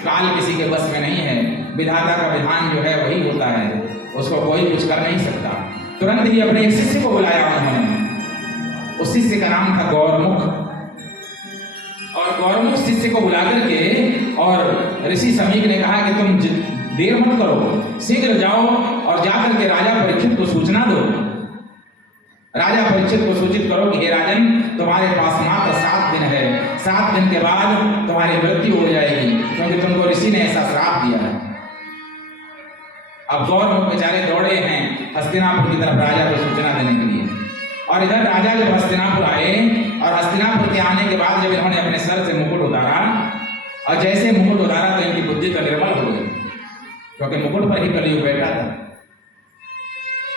काल किसी के बस में नहीं है, विधाता का विधान जो है वही होता है, उसको कोई कुछ कर नहीं सकता। तुरंत ही अपने एक शिष्य को बुलाया उन्होंने, उस शिष्य का नाम था गौरमुख, और गौरमुख शिष्य को बुला करके और ऋषि समीक ने कहा कि तुम देर मत करो, शीघ्र जाओ और जाकर के राजा परीक्षित को सूचना दो। राजा परीक्षित को सूचित करो कि हे राजन, तुम्हारे पास मात्र 7 दिन है, 7 दिन के बाद तुम्हारी मृत्यु हो जाएगी, क्योंकि तुमको ऋषि ने ऐसा श्राप दिया है। अब गौरमुख बेचारे दौड़े हैं हस्तिनापुर की तरफ राजा को सूचना देने के लिए, और इधर राजा जब हस्तिनापुर आए, और हस्तिनापुर के आने के बाद जब इन्होंने अपने सर से मुकुट उतारा, और जैसे मुकुट उतारा तो इनकी बुद्धि तो निर्मल हो गई, क्योंकि मुकुट पर ही कलयुग बैठा था।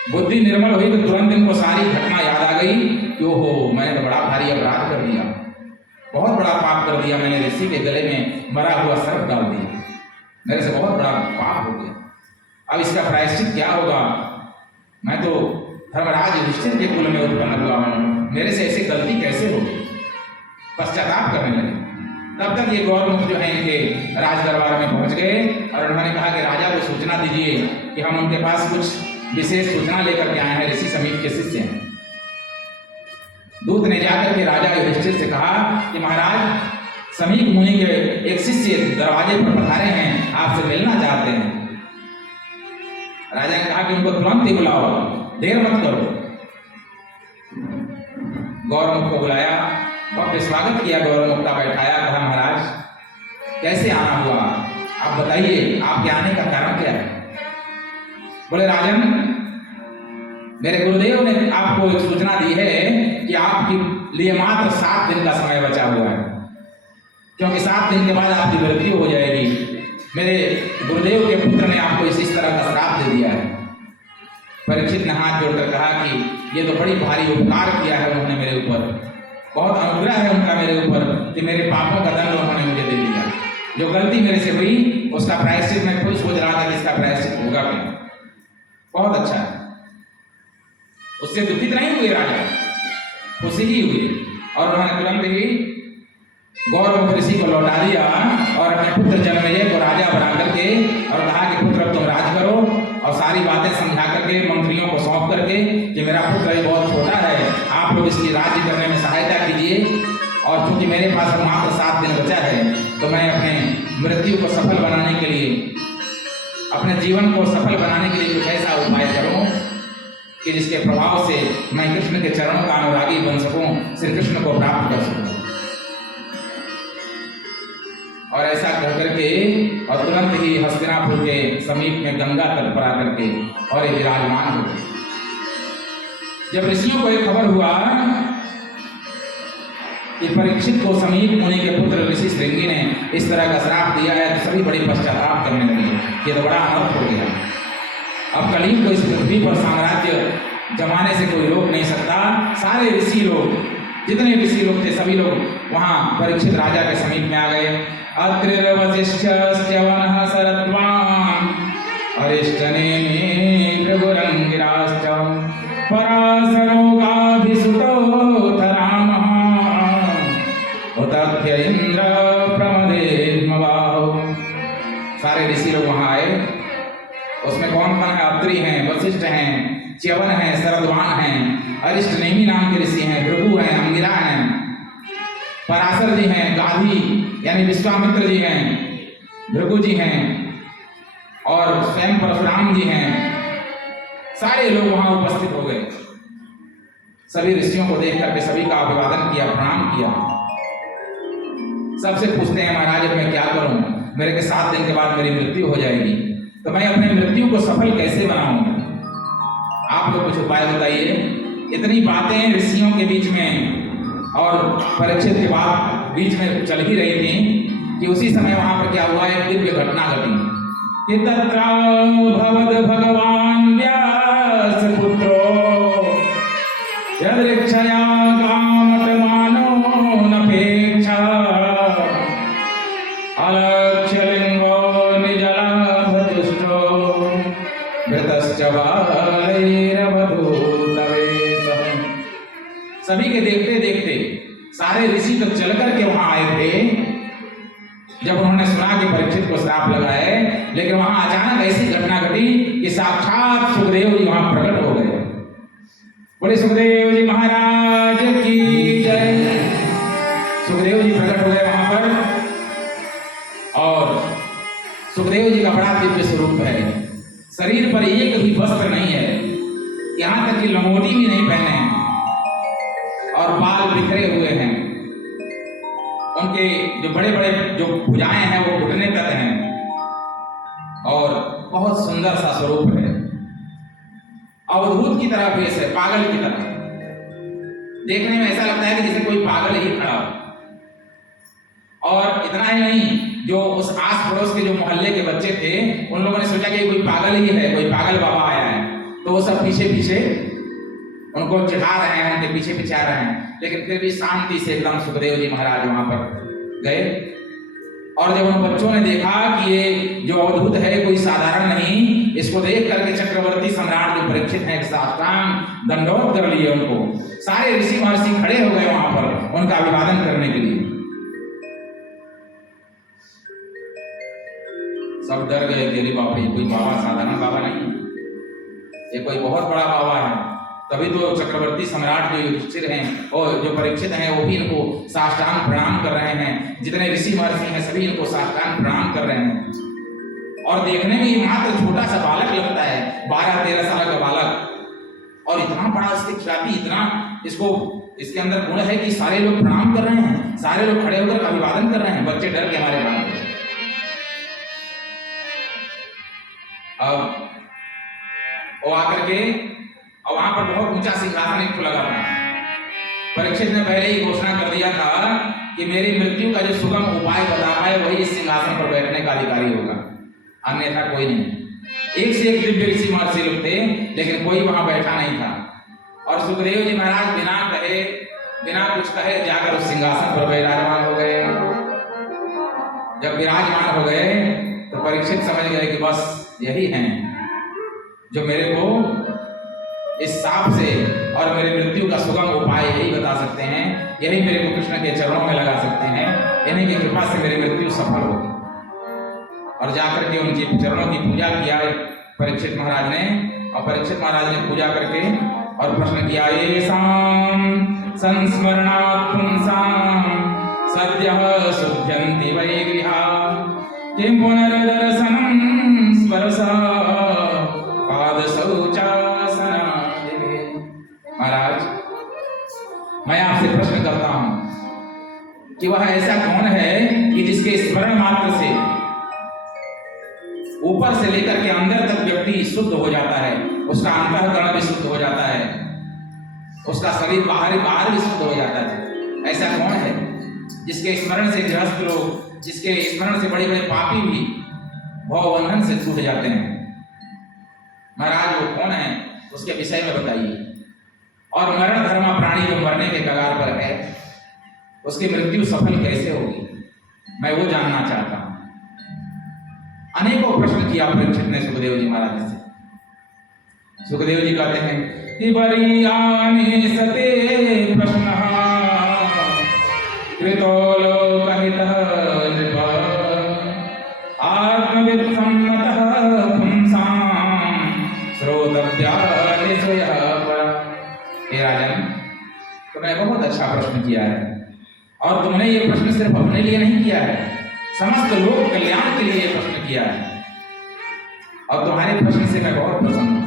बुद्धि निर्मल हुई तो तुरंत इनको सारी घटना याद आ गई कि ओहो, मैंने तो बड़ा भारी अपराध कर दिया, बहुत बड़ा पाप कर दिया, मैंने ऋषि के गले में मरा हुआ सर्प डाल दिया, मेरे से बहुत बड़ा पाप हो गया। अब इसका प्रायश्चित क्या होगा? मैं तो धर्मराज युधिष्ठिर के कुल में उत्पन्न हुआ हूँ, मेरे से ऐसी गलती कैसे होगी? पश्चाताप करने लगे। तब तक ये गौरमुख जो है इनके राज दरबार में पहुंच गए, और उन्होंने कहा कि राजा को सूचना दीजिए कि हम उनके पास कुछ विशेष सूचना लेकर के आए हैं, ऋषि समीप के शिष्य हैं। दूत ने जाकर के राजा युधिष्ठिर से कहा कि महाराज, समीप मुनि के एक शिष्य दरवाजे पर पधारे हैं, आपसे मिलना चाहते हैं। राजा ने कहा कि उनको तुरंत ही बुलाओ, देर मत करो। गौरमुख को बुलाया, भव्य स्वागत किया, गौरमुख का बैठाया, कहा महाराज कैसे आना हुआ, आप बताइए, आपके आने का कारण क्या है? बोले राजन, मेरे गुरुदेव ने आपको एक सूचना दी है कि आपके लिए मात्र 7 दिन का समय बचा हुआ है, क्योंकि 7 दिन के बाद आपकी मृत्यु हो जाएगी। मेरे गुरुदेव के पुत्र ने आपको इस तरह का श्राप दे दिया है। परीक्षित ने हाथ जोड़कर कहा कि ये तो बड़ी भारी उपकार किया है उन्होंने मेरे ऊपर, बहुत अनुग्रह है उनका मेरे ऊपर कि मेरे पापों का दंड उन्होंने मुझे दे दिया। जो गलती मेरे से हुई उसका प्रायश्चित मैं खुद सोच रहा था कि इसका प्रायश्चित होगा क्या। बहुत अच्छा है। उससे दुखित नहीं हुए राजा, खुशी ही हुई, और उन्होंने तुरंत ही गौरमुख ऋषि को लौटा दिया और अपने पुत्र जन्मेजय को राजा बना करके और कहा कि पुत्र अब तुम राज करो, और सारी बातें समझा करके मंत्रियों को सौंप करके कि मेरा पुत्र ये बहुत छोटा है, आप लोग इसकी राज्य करने में सहायता कीजिए, और चूंकि मेरे पास अब मात्र 7 दिन बचा है तो मैं अपने मृत्यु को सफल बनाने के लिए, अपने जीवन को सफल बनाने के लिए कुछ ऐसा उपाय करूं कि जिसके प्रभाव से मैं कृष्ण के चरणों का अनुरागी बन सकूं, श्री कृष्ण को प्राप्त कर सकूं। और ऐसा कह करके और तुरंत ही हस्तिनापुर के समीप में गंगा तट पर आकर के और ये विराजमान हो गए। जब ऋषियों को यह खबर हुआ कि परीक्षित को समीप मुनि के पुत्र ऋषि श्रृंगी ने इस तरह का श्राप दिया है, तो सभी बड़े पश्चाताप करने लगे। ये तो बड़ा अनर्थ हो गया। अब कलयुग को इस पृथ्वी पर साम्राज्य जमाने से कोई रोक नहीं सकता। सारे ऋषि लोग, जितने ऋषि लोग थे, सभी लोग वहाँ परीक्षित राजा के समीप में आ गए। अत्रि वसिष्ठश्च्यवनः शरद्वान् अरिष्टनेमि भृगुरङ्गिराश्च पराशरोगाभिसुतोऽथ रामः उतथ्य इंद्र प्रमदेन्मवाहो। सारे ऋषि लोग वहाँ आए। उसमें कौन कौन है? अत्रि हैं, वशिष्ठ हैं, च्यवन हैं, शरद्वान हैं, अरिष्टनेमि नाम के ऋषि हैं, भृगु हैं, अंगिरा हैं, पराशर जी हैं, गाधी यानी विश्वामित्र जी हैं, भृगु जी हैं और स्वयं परशुराम जी हैं। सारे लोग वहां उपस्थित हो गए। सभी ऋषियों को देख करके सभी का अभिवादन किया, प्रणाम किया। सबसे पूछते हैं, महाराज मैं क्या करूं? मेरे के 7 दिन के बाद मेरी मृत्यु हो जाएगी, तो मैं अपनी मृत्यु को सफल कैसे बनाऊं? आप लोग कुछ उपाय बताइए। इतनी बातें ऋषियों के बीच में और परीक्षित के बाद बीच में चल ही रही थी कि उसी समय वहां पर क्या हुआ, एक दिव्य घटना घटी कि तत्र भवद भगवान व्यास पुत्रो यदृक्षया कामटमानो नपेक्षा अलक्ष्यलिंगो निजलाभतुष्टो वृतश्च बालैरवधूतवेशः। सभी के देखते देखते सारे ऋषि तो चल करके वहां आए थे जब उन्होंने सुना कि परीक्षित को श्राप लगा है, लेकिन वहां अचानक ऐसी घटना घटी कि साक्षात सुखदेव जी वहां प्रकट हो गए। बोले सुखदेव जी महाराज की जय। सुखदेव जी प्रकट हो गए वहां पर और सुखदेव जी का बड़ा दिव्य स्वरूप है। शरीर पर एक भी वस्त्र नहीं है, यहाँ तक कि लंगोटी भी नहीं पहने हैं और बाल बिखरे हुए हैं। उनके जो बड़े बड़े जो भुजाएं हैं वो घुटने तक हैं और बहुत सुंदर सा स्वरूप है। अवधूत की तरह वेश है, पागल की तरह। देखने में ऐसा लगता है कि जैसे कोई पागल ही खड़ा हो। और इतना ही नहीं, जो उस आस पड़ोस के जो मोहल्ले के बच्चे थे उन लोगों ने सोचा कि कोई पागल ही है, कोई पागल बाबा आया है, तो वो सब पीछे पीछे उनको चिढ़ा रहे हैं, उनके पीछे पीछे आ रहे हैं। लेकिन फिर भी शांति से एकदम सुखदेव जी महाराज वहां पर गए। और जब उन बच्चों ने देखा कि ये जो अवधूत है कोई साधारण नहीं, इसको देख करके चक्रवर्ती सम्राट जो परीक्षित हैं साष्टांग दंडवत कर लिए। उनको सारे ऋषि महर्षि खड़े हो गए वहां पर उनका अभिवादन करने के लिए। सब डर गए कि बाप रे, कोई बाबा साधारण बाबा नहीं, ये कोई बहुत बड़ा बाबा है। तभी तो चक्रवर्ती सम्राट जो युधिष्ठिर हैं और जो परीक्षित हैं वो भी इनको साष्टांग प्रणाम कर रहे हैं। जितने ऋषि महर्षि हैं सभी इनको साष्टांग प्रणाम कर रहे हैं। और देखने में ये मात्र छोटा सा बालक लगता है, 12-13 साल का बालक, और इतना बड़ा इसकी ख्याति, इतना इसको इसके अंदर गुण है कि सारे लोग प्रणाम कर रहे हैं, सारे लोग खड़े होकर अभिवादन कर रहे हैं। बच्चे डर के हमारे बात। अब वो आकर के और वहां पर बहुत ऊंचा सिंहासन एक लगा था। परीक्षित ने पहले ही घोषणा कर दिया था कि मेरी मृत्यु का जो सुगम उपाय बता पाए वही इस सिंहासन पर बैठने का अधिकारी होगा, अन्यथा कोई नहीं। एक से एक दिव्य ऋषि महर्षि लोग थे, लेकिन कोई वहां बैठा नहीं था। और सुखदेव जी महाराज बिना कहे, बिना कुछ कहे जाकर उस सिंहासन पर विराजमान हो गए। जब विराजमान हो गए तो परीक्षित समझ गए कि बस यही हैं जो मेरे को इस शाप से और मेरे मृत्यु का सुगम उपाय यही बता सकते हैं, यही मेरे को कृष्ण के चरणों में लगा सकते हैं, इन्हीं की कृपा से मेरी मृत्यु सफल होगी। और जाकर के उनकी चरणों की पूजा किया परीक्षित महाराज ने। और परीक्षित महाराज ने पूजा करके और प्रश्न किया, येषां संस्मरणात् पुंसां सद्यः शुध्यन्ति वै गृहा किं पुनर्दर्शनं स्पर्शः पाद शौचासना। महाराज मैं आपसे प्रश्न करता हूं कि वह ऐसा कौन है कि जिसके स्मरण मात्र से ऊपर से लेकर के अंदर तक व्यक्ति शुद्ध हो जाता है, उसका अंतःकरण भी शुद्ध हो जाता है, उसका शरीर बाहर भी शुद्ध हो जाता है। ऐसा कौन है? जिसके स्मरण से गृहस्थ लोग, जिसके स्मरण से बड़े बड़े पापी भी भवबंधन से छूट जाते हैं। महाराज वो कौन है, उसके विषय में बताइए। और मरण धर्मा प्राणी जो मरने के कगार पर है, उसकी मृत्यु सफल कैसे होगी, मैं वो जानना चाहता हूं। अनेकों प्रश्न किया परीक्षित ने सुखदेव जी महाराज से। सुखदेव जी कहते हैं कि बरियाने सते प्रश्न कृतो लोकहितः नृप आत्मविद सम्मतः पुंसां श्रोतव्या निश्चयः परः। हे राजन, तुमने बहुत अच्छा प्रश्न किया है, और तुमने ये प्रश्न सिर्फ अपने लिए नहीं किया है, समस्त लोक कल्याण के लिए ये प्रश्न किया है, और तुम्हारे प्रश्न से मैं बहुत प्रसन्न हूं।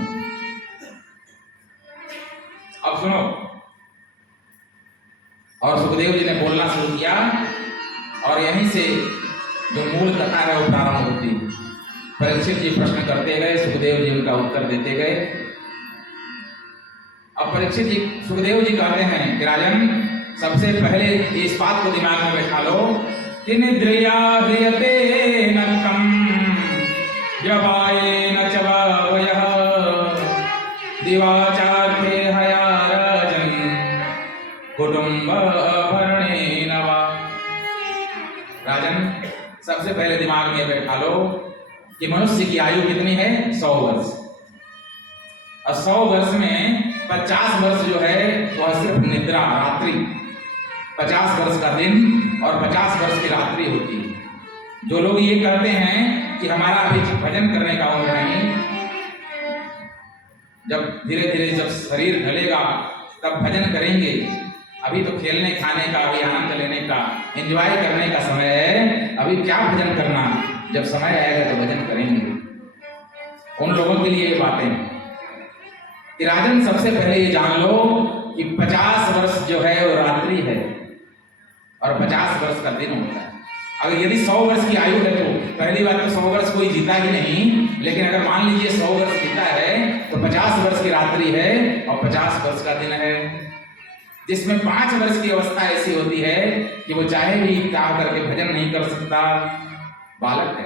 अब सुनो। और सुखदेव जी ने बोलना शुरू किया, और यहीं से जो मूल कथा है वो प्रारंभ होती। परीक्षित जी प्रश्न करते गए, सुखदेव जी उनका उत्तर देते गए। अब परीक्षित जी, सुखदेव जी कहते हैं कि राजन, सबसे पहले इस बात को दिमाग में बैठा लो कि निद्रया ह्रियते नक्कम जवाये न चवावयः दिवाचार्थे हया राजन कुटुंब भरणेन वा। राजन, सबसे पहले दिमाग में बैठा लो कि मनुष्य की आयु कितनी है, 100 वर्ष। और 100 वर्ष में 50 वर्ष जो है वह सिर्फ निद्रा, रात्रि। 50 वर्ष का दिन और 50 वर्ष की रात्रि होती है। जो लोग ये कहते हैं कि हमारा अभी भजन करने का उम्र नहीं, जब धीरे धीरे जब शरीर ढलेगा तब भजन करेंगे, अभी तो खेलने खाने का, अभी आनंद लेने का, एंजॉय करने का समय है, अभी क्या भजन करना, जब समय आएगा तो भजन करेंगे। उन लोगों के लिए ये बातें कि राजन, सबसे पहले ये जान लो कि 50 वर्ष जो है वो रात्रि है और 50 वर्ष का दिन होता है। अगर यदि 100 वर्ष की आयु है तो पहली बात तो 100 वर्ष कोई जीता ही नहीं, लेकिन अगर मान लीजिए 100 वर्ष जीता है तो 50 वर्ष की रात्रि है और 50 वर्ष का दिन है, जिसमें 5 वर्ष की अवस्था ऐसी होती है कि वो चाहे भी क्या करके भजन नहीं कर सकता, बालक है,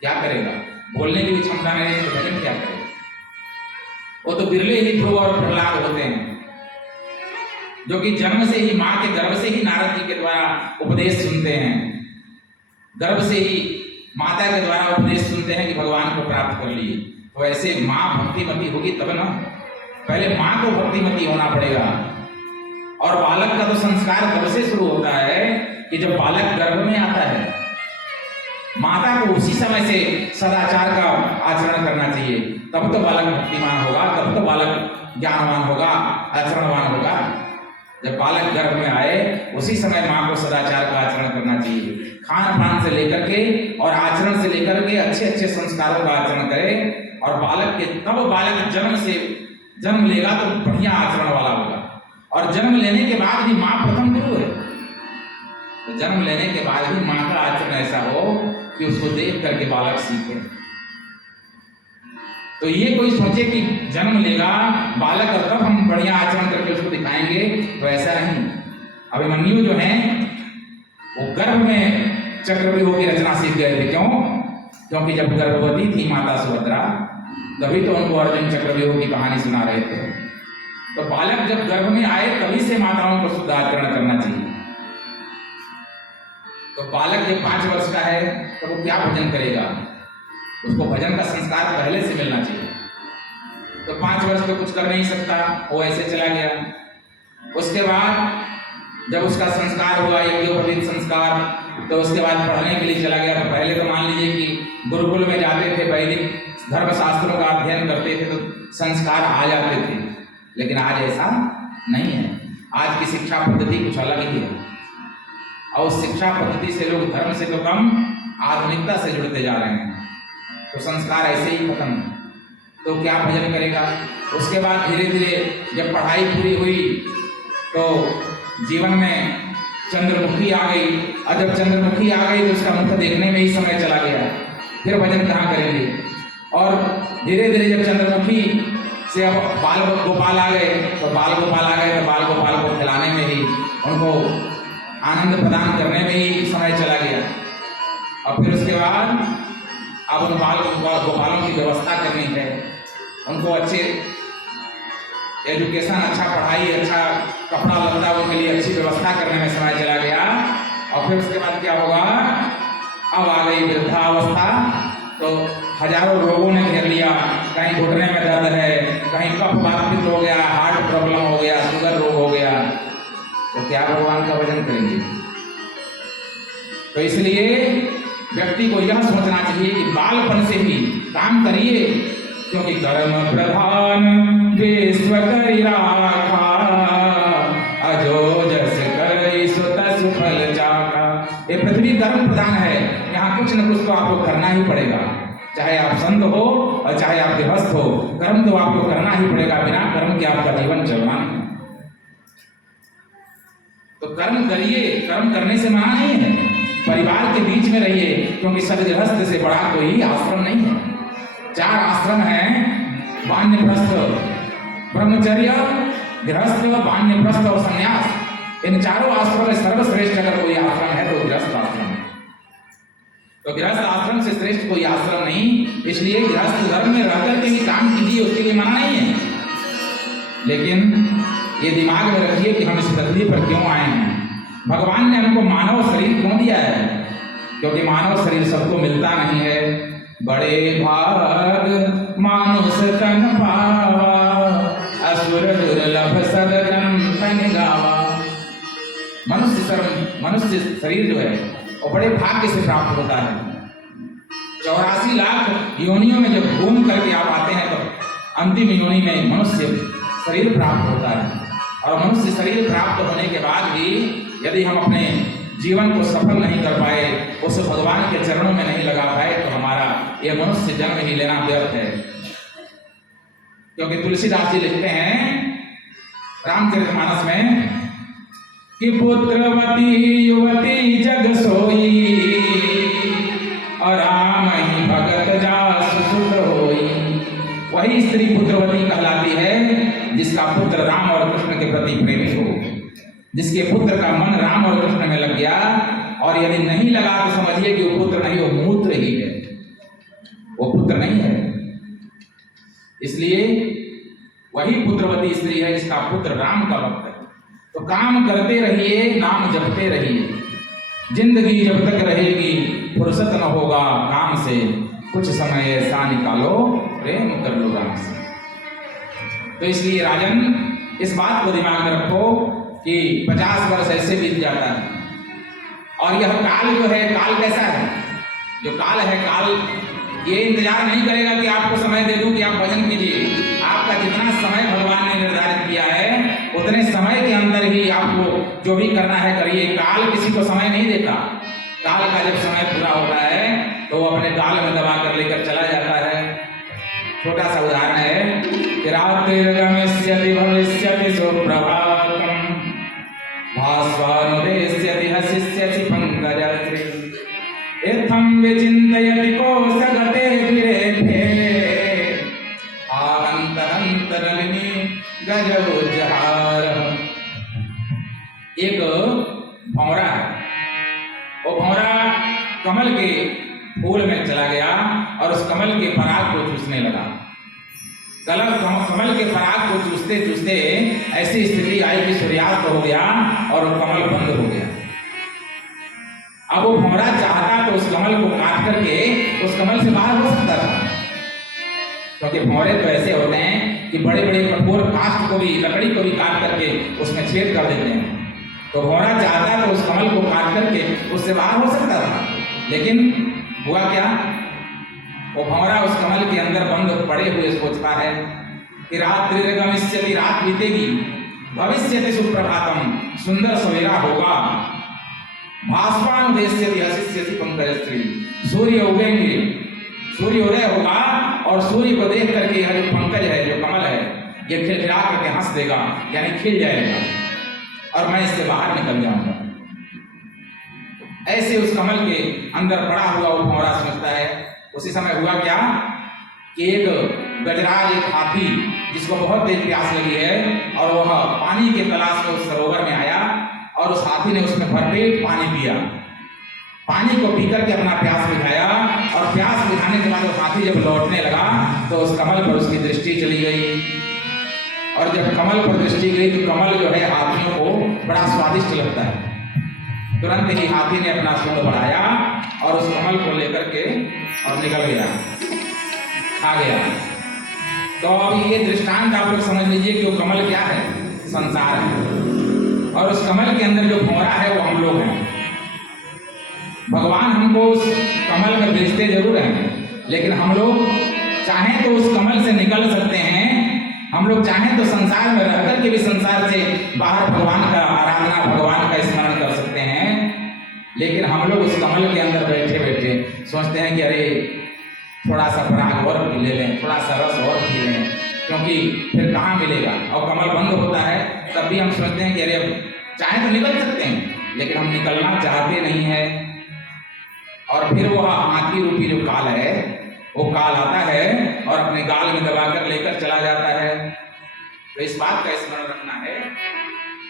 क्या करेगा, बोलने की भी क्षमता नहीं है तो भजन क्या करेगा। वो तो बिरले ही ध्रुव और प्रहलाद होते हैं जो कि जन्म से ही, माँ के गर्भ से ही नारद जी के द्वारा उपदेश सुनते हैं, गर्भ से ही माता के द्वारा उपदेश सुनते हैं कि भगवान को प्राप्त कर लिए। तो ऐसे माँ भक्तिमती होगी तब ना, पहले माँ को भक्तिमती होना पड़ेगा। और बालक का तो संस्कार तब से शुरू होता है कि जब बालक गर्भ में आता है, माता को उसी समय से सदाचार का आचरण करना चाहिए, तब तो बालक भक्तिमान होगा, तब तो बालक ज्ञानवान होगा, आचरणवान होगा। जब बालक गर्भ में आए उसी समय माँ को सदाचार का आचरण करना चाहिए, खान पान से लेकर के और आचरण से लेकर के अच्छे अच्छे संस्कारों का आचरण करे। और बालक के तब बालक जन्म लेगा तो बढ़िया आचरण वाला होगा। और जन्म लेने के बाद भी माँ प्रथम गुरु है, तो जन्म लेने के बाद भी माँ का आचरण ऐसा हो कि उसको देख करके बालक सीखे। तो ये कोई सोचे कि जन्म लेगा बालक और तब हम बढ़िया आचरण करके उसको दिखाएंगे, तो ऐसा नहीं। अभिमन्यु जो हैं वो गर्भ में चक्रव्यूह की रचना सीख गए थे। क्यों? क्योंकि जब गर्भवती थी माता सुभद्रा, तभी तो उनको अर्जुन चक्रव्यूह की कहानी सुना रहे थे। तो बालक जब गर्भ में आए तभी से माताओं को शुद्ध आचरण करना चाहिए। तो बालक जब 5 वर्ष का है तो वो क्या भजन करेगा, उसको भजन का संस्कार पहले से मिलना चाहिए। तो 5 वर्ष तो कुछ कर नहीं सकता, वो ऐसे चला गया। उसके बाद जब उसका संस्कार हुआ, यज्ञोपवीत संस्कार, तो उसके बाद पढ़ने के लिए चला गया। तो पहले तो मान लीजिए कि गुरुकुल में जाते थे, वैदिक धर्मशास्त्रों का अध्ययन करते थे तो संस्कार आ जाते थे, लेकिन आज ऐसा नहीं है। आज की शिक्षा पद्धति कुछ अलग ही है, और उस शिक्षा पद्धति से लोग धर्म से तो कम आधुनिकता से जुड़ते जा रहे हैं। तो संस्कार ऐसे ही खत्म। तो क्या भजन करेगा? उसके बाद धीरे धीरे जब पढ़ाई पूरी हुई तो जीवन में चंद्रमुखी आ गई, और जब चंद्रमुखी आ गई तो उसका मुख देखने में ही समय चला गया, फिर भजन कहाँ करेंगे। और धीरे धीरे जब चंद्रमुखी से अब बाल गोपाल आ गए, तो बाल गोपाल को खिलाने में ही उनको आनंद प्रदान करने में ही समय चला गया। और फिर उसके बाद अब उन गोपालों की व्यवस्था करनी है, उनको अच्छे एजुकेशन, अच्छा पढ़ाई, अच्छा कपड़ा लत्ता, उनके लिए अच्छी व्यवस्था करने में समय चला गया। और फिर उसके बाद क्या होगा, अब आ गई वृद्धावस्था, तो हजारों रोगों ने घेर लिया। कहीं घुटने में दर्द है, कहीं कफ बाधित हो गया, हार्ट प्रॉब्लम हो गया, शुगर रोग हो गया, तो क्या भगवान का भजन करेंगे? तो इसलिए व्यक्ति को यह सोचना चाहिए कि बालपन से ही काम करिए, क्योंकि कर्म प्रधान विश्व करि राखा, अजो जस करई सो तस फल चाखा। ये पृथ्वी कर्म प्रधान है, यहाँ कुछ न कुछ तो आपको करना ही पड़ेगा, चाहे आप संत हो और चाहे आप गृहस्थ हो, कर्म तो आपको करना ही पड़ेगा, बिना कर्म के आपका जीवन चलना नहीं। तो कर्म करिए, कर्म करने से मना नहीं है, परिवार के बीच में रहिए, क्योंकि सदगृहस्थ से बड़ा कोई आश्रम नहीं है। 4 आश्रम हैं, वानप्रस्थ, ब्रह्मचर्य, गृहस्थ, वानप्रस्थ और संन्यास। इन चारों आश्रम में सर्वश्रेष्ठ अगर कोई आश्रम है तो गृहस्थ आश्रम है। तो गृहस्थ आश्रम से श्रेष्ठ कोई आश्रम नहीं, इसलिए गृहस्थ धर्म में रहकर के ही काम कीजिए, उसके लिए मना नहीं है। लेकिन ये दिमाग में रखिए कि हम इस पृथ्वी पर क्यों आए हैं, भगवान ने हमको मानव शरीर क्यों दिया है, क्योंकि मानव शरीर सबको मिलता नहीं है। बड़े भाग मानुष तन पावा, असुर दुर्लभ सदग्रंथ गावा। मनुष्य शरीर जो है वो बड़े भाग्य से प्राप्त होता है। 84 लाख योनियों में जब घूम करके आप आते हैं तो अंतिम योनि में मनुष्य शरीर प्राप्त होता है। और मनुष्य शरीर प्राप्त होने के बाद भी यदि हम अपने जीवन को सफल नहीं कर पाए, उस भगवान के चरणों में नहीं लगा पाए, तो हमारा यह मनुष्य जन्म ही लेना व्यर्थ है। क्योंकि तुलसीदास जी लिखते हैं रामचरितमानस में कि पुत्रवती युवती जग सोई, और राम ही भगत जास सुत होई। वही स्त्री पुत्रवती कहलाती है जिसका पुत्र राम और कृष्ण के प्रति प्रेमी हो, जिसके पुत्र का मन राम और कृष्ण में लग गया। और यदि नहीं लगा तो समझिए कि वो पुत्र नहीं, वो मूत्र ही है, वो पुत्र नहीं है। इसलिए वही पुत्रवती स्त्री है जिसका पुत्र राम का भक्त है। तो काम करते रहिए, नाम जपते रहिए, जिंदगी जब तक रहेगी फुर्सत न होगा काम से, कुछ समय ऐसा निकालो प्रेम कर लो राम से। तो इसलिए राजन, इस बात को दिमाग में रखो कि 50 वर्ष ऐसे बीत जाता है, और यह काल जो है, काल कैसा है, जो काल है, काल ये इंतजार नहीं करेगा कि आपको समय दे दूं कि आप भजन कीजिए। आपका जितना समय भगवान ने निर्धारित किया है, उतने समय के अंदर ही आपको जो भी करना है करिए। काल किसी को समय नहीं देता। काल का जब समय पूरा होता है तो वो अपने काल में दबा कर लेकर चला जाता है। छोटा सा उदाहरण है कि रात्रिर्गमिष्यति भविष्यति सुप्रभातम्, भास्वानुदेश्यति हसिष्यति पंकजश्री, इत्थं विचिन्तयति कोशगते गिरेभ्ये, आनन्तरन्तरलिनी गजगोचहारः। एक भंवरा है, वो भंवरा कमल के फूल में चला गया और उस कमल के पराग को चूसने लगा। कमल के पराग को चूसते चूसते ऐसी स्थिति आई कि सूर्यास्त हो गया और वो कमल बंद हो गया। अब वो भंवरा चाहता तो उस कमल को काट करके उस कमल से बाहर हो सकता था, क्योंकि भंवरे तो ऐसे होते हैं कि बड़े बड़े कठोर काष्ठ को भी, लकड़ी को भी काट करके उसमें छेद कर देते हैं। तो भंवरा चाहता तो उस कमल को काट करके उससे बाहर हो सकता था, लेकिन हुआ क्या, वो भंवरा उस कमल के अंदर बंद पड़े हुए सोचता है कि रात्रिर्गमिष्यति, रात बीतेगी, भविष्यति सुप्रभातम, सुंदर सवेरा होगा, भास्वानुदेश्यति हसिष्यति पंकजश्री, सूर्य उगेंगे, सूर्योदय होगा और सूर्य को देख करके यह जो पंकज है, जो कमल है, ये खिलखिला करके हंस देगा, यानी खिल जाएगा और मैं इससे बाहर निकल जाऊंगा। ऐसे उस कमल के अंदर पड़ा हुआ वो भंवरा समझता है। उसी समय हुआ क्या कि एक गजराज, एक हाथी जिसको बहुत तेज प्यास लगी है और वह पानी के तलाश में उस सरोवर में आया और उस हाथी ने उसमें भरपेट पानी पिया। पानी को पी करके अपना प्यास बुझाया, और प्यास बुझाने के बाद वो हाथी जब लौटने लगा तो उस कमल पर उसकी दृष्टि चली गई। और जब कमल पर दृष्टि गई तो कमल जो है हाथियों को बड़ा स्वादिष्ट लगता है। तुरंत ही हाथी ने अपना सूंड बढ़ाया और उस कमल को लेकर के और निकल गया, खा गया। तो अब ये दृष्टांत आप लोग समझ लीजिए कि वो कमल क्या है, संसार है, और उस कमल के अंदर जो भंवरा है वो हम लोग हैं। भगवान हमको उस कमल में भेजते जरूर हैं, लेकिन हम लोग चाहें तो उस कमल से निकल सकते हैं। हम लोग चाहें तो संसार में रहकर के भी संसार से बाहर भगवान का आराधना, भगवान का स्मरण कर सकते हैं। लेकिन हम लोग उस कमल के अंदर बैठे बैठे सोचते हैं कि अरे थोड़ा सा पराग और पी लें, थोड़ा सा रस और पी लें, क्योंकि फिर कहाँ मिलेगा। और कमल बंद होता है तब भी हम सोचते हैं कि अरे अब चाहे तो निकल सकते हैं, लेकिन हम निकलना चाहते नहीं है। और फिर वो हाथी रूपी जो काल है, वो काल आता है और अपने गाल में दबाकर लेकर चला जाता है। तो इस बात का स्मरण रखना है,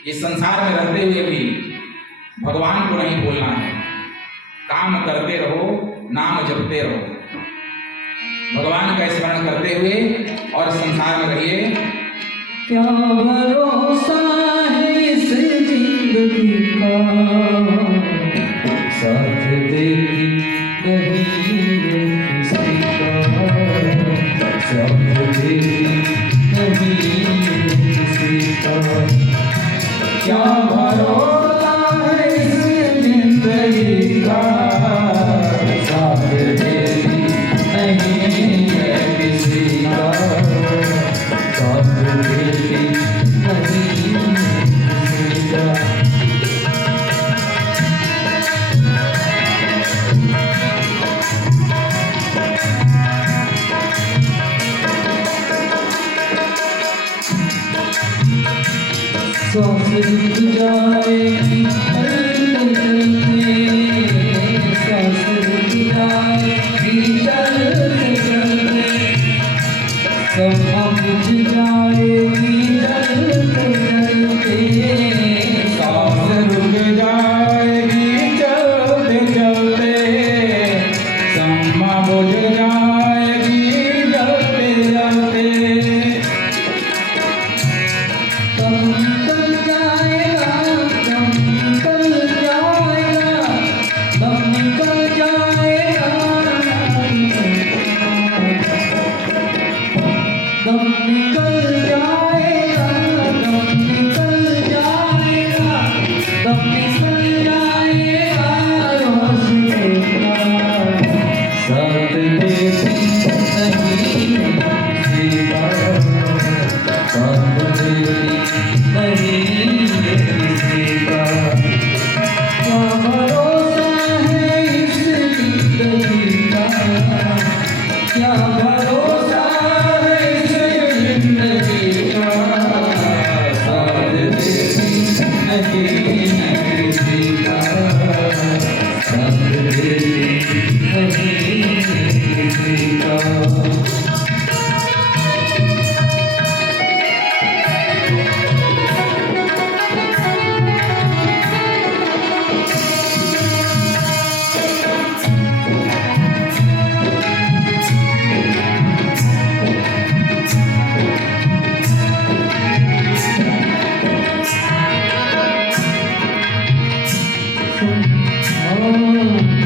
इस संसार में रहते हुए भी भगवान को नहीं भूलना है। काम करते रहो, नाम जपते रहो, भगवान का स्मरण करते हुए और संसार में रहिए। क्या भरोसा है इस जिंदगी का, साथ देगी नहीं किसी का, साथ देगी नहीं किसी का। क्या भरोसा है इस जिंदगी का, साथ देगी नहीं किसी का, साथ देगी नहीं किसी का। सांस रुक जाएगी चलते चलते, सांस रुक जाएगी चलते चलते, सपना बुझ जाएगी चलते चलते, सांस रुक जाएगी चलते चलते, सपना बुझ जाएगी चलते चलते। दम निकल जाएगा, दम निकल जाएगा, दम निकल जाएगा, रोशनी का साथ देती नहीं किसी का, साथ देती नहीं किसी का। क्या भरोसा है इस जिंदगी का, क्या भरोसा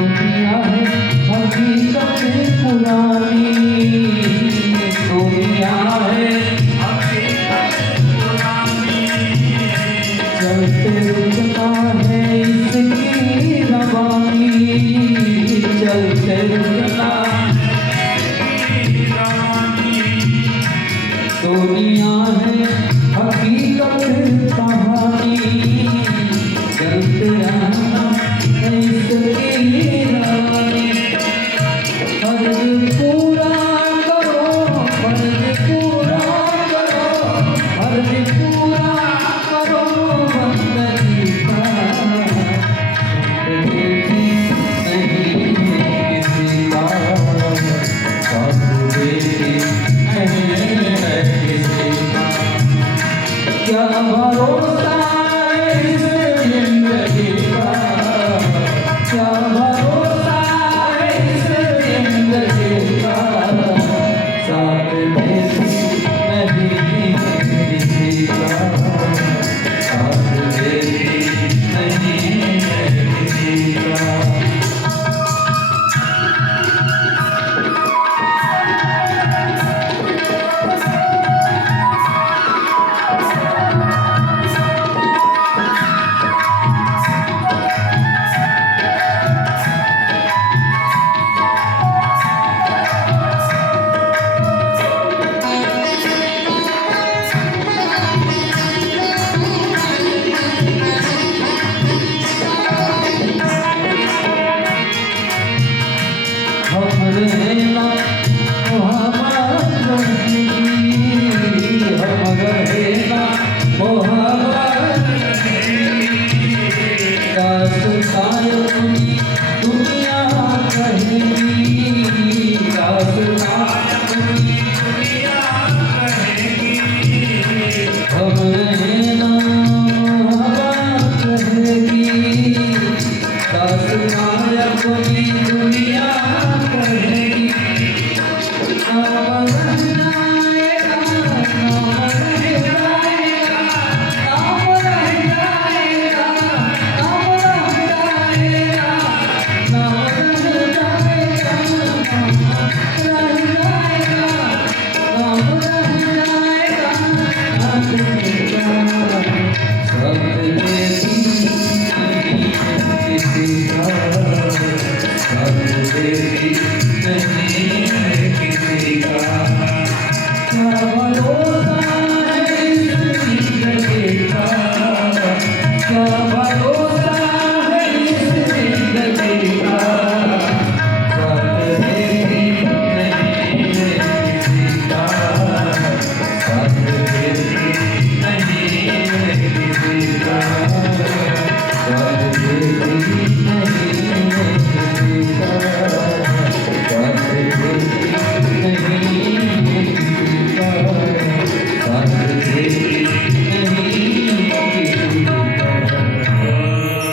दुनिया है हकीकत पुरानी, दुनिया है हकीकत पुरानी, चलते रुकना है इसकी रवानी, चलते रुकना इसकी रवानी। दुनिया है हकीकत कहानी, चलते रहना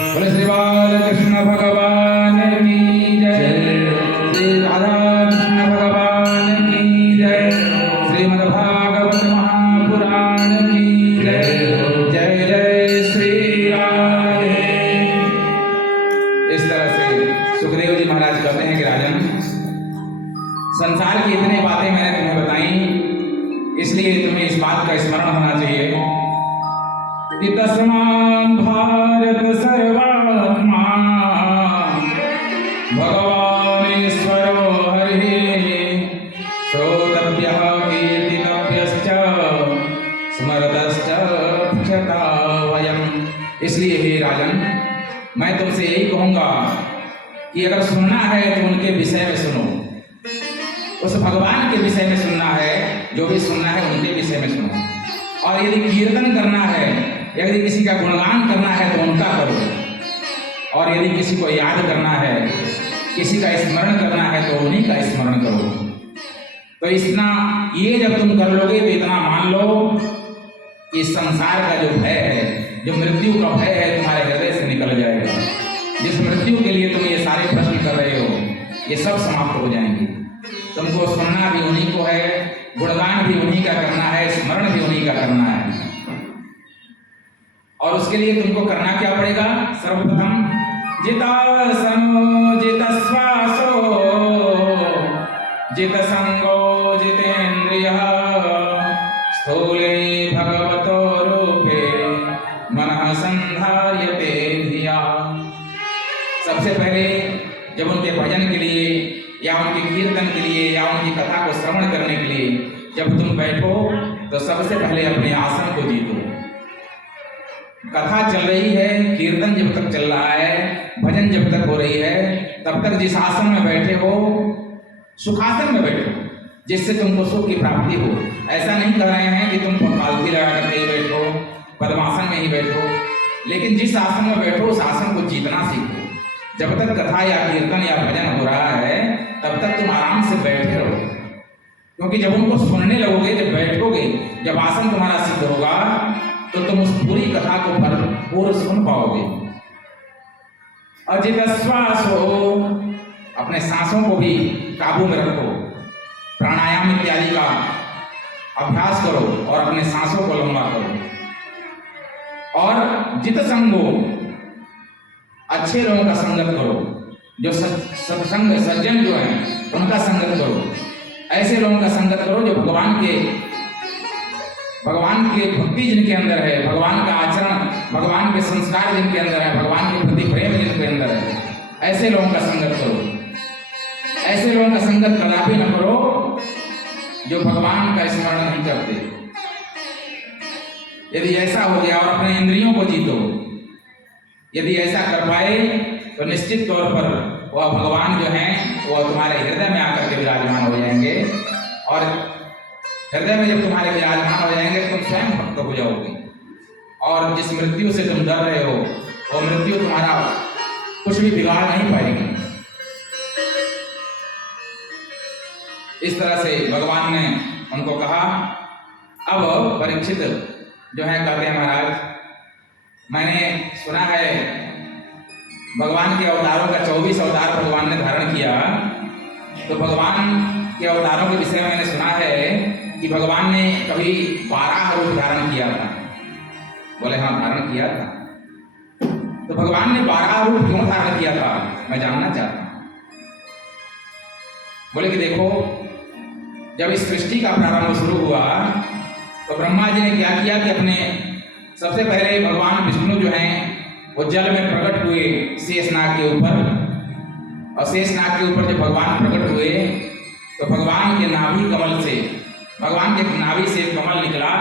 बोले श्री बालकृष्ण भगवान की जय, श्री राधा कृष्ण भगवान की जय, श्रीमद् भागवत महापुराण की जय, जय जय श्री राधे। इस तरह से सुखदेव जी महाराज कहते हैं कि राजन, संसार की इतनी बातें मैंने तुम्हें बताई, इसलिए तुम्हें इस बात का स्मरण होना चाहिए कि तस्मात् भारत सर्वात्मा भगवानेश्वरो हरिः श्रोतव्यः कीर्तितव्यश्च स्मरतश्च क्षता वयम्। इसलिए हे राजन, मैं तुमसे यही कहूंगा कि अगर सुनना है तो उनके विषय में सुनो, उस भगवान के विषय में सुनना है, जो भी सुनना है उनके विषय में सुनो। और यदि कीर्तन करना है, यदि किसी का गुणगान करना है तो उनका करो, और यदि किसी को याद करना है, किसी का स्मरण करना है तो उन्हीं का स्मरण करो। तो इतना ये जब तुम कर लोगे तो इतना मान लो कि संसार का जो भय है, जो मृत्यु का भय है, तुम्हारे हृदय से निकल जाएगा। जिस मृत्यु के लिए तुम ये सारे प्रश्न कर रहे हो, ये सब समाप्त हो जाएंगे। तुमको सुनना भी उन्हीं को है, गुणगान भी उन्हीं का करना है, स्मरण भी उन्हीं का करना है। और उसके लिए तुमको करना क्या पड़ेगा? सर्वप्रथम जितासनो जितश्वासो जितसंगो जितेन्द्रियः स्थूले भगवतो रूपे मनः संधार्यते धिया। सबसे पहले जब उनके भजन के लिए या उनके कीर्तन के लिए या उनकी कथा को श्रवण करने के लिए जब तुम बैठो तो सबसे पहले अपने आसन को जीतो। कथा चल रही है, कीर्तन जब तक चल रहा है, भजन जब तक हो रही है, तब तक जिस आसन में बैठे हो, सुखासन में बैठो, जिससे तुमको सुख की प्राप्ति हो। ऐसा नहीं कर रहे हैं कि तुम पालथी लगा करके ही बैठो, पद्मासन में ही बैठो, लेकिन जिस आसन में बैठो उस आसन को जीतना सीखो। जब तक कथा या कीर्तन या भजन हो रहा है तब तक तुम आराम से बैठे रहो, क्योंकि जब उनको सुनने लगोगे, जब बैठोगे, जब आसन तुम्हारा सिद्ध होगा तो तुम उस पूरी कथा को भरपूर सुन पाओगे। अजित श्वास हो, अपने सांसों को भी काबू में रखो, प्राणायाम इत्यादि का अभ्यास करो और अपने सांसों को लंबा करो। और जित संगो, अच्छे लोगों का संगत करो, जो सत्संग सज्जन जो हैं उनका संगत करो। ऐसे लोगों का संगत करो जो भगवान के भक्ति जिनके अंदर है, भगवान का आचरण, भगवान के संस्कार जिनके अंदर है, भगवान के प्रति प्रेम जिनके अंदर है, ऐसे लोगों का संगत करो। ऐसे लोगों का संगत कदापि न करो जो भगवान का स्मरण नहीं करते। यदि ऐसा हो गया और अपने इंद्रियों को जीतो, यदि ऐसा कर पाए तो निश्चित तौर पर वह भगवान जो हैं वह तुम्हारे हृदय में आकर के विराजमान हो जाएंगे। और हृदय में जब तुम्हारे विराजमान हो जाएंगे तुम स्वयं भक्त हो जाओगे। और जिस मृत्यु से तुम डर रहे हो वो मृत्यु तुम्हारा कुछ भी बिगाड़ नहीं पाएगी। इस तरह से भगवान ने उनको कहा। अब परीक्षित जो है कहते हैं, महाराज मैंने सुना है भगवान के अवतारों का 24 अवतार भगवान ने धारण किया, तो भगवान के अवतारों के विषय में मैंने सुना है कि भगवान ने कभी 12 रूप धारण किया था। बोले हाँ, धारण किया था। तो भगवान ने 12 रूप क्यों धारण किया था, मैं जानना चाहता हूं। बोले कि देखो, जब इस सृष्टि का प्रारंभ शुरू हुआ तो ब्रह्मा जी ने क्या किया कि अपने सबसे पहले भगवान विष्णु जो हैं वो जल में प्रकट हुए शेषनाग के ऊपर। और शेषनाग के ऊपर जब भगवान प्रकट हुए तो भगवान के नाभि कमल से, भगवान के नाभि से कमल निकला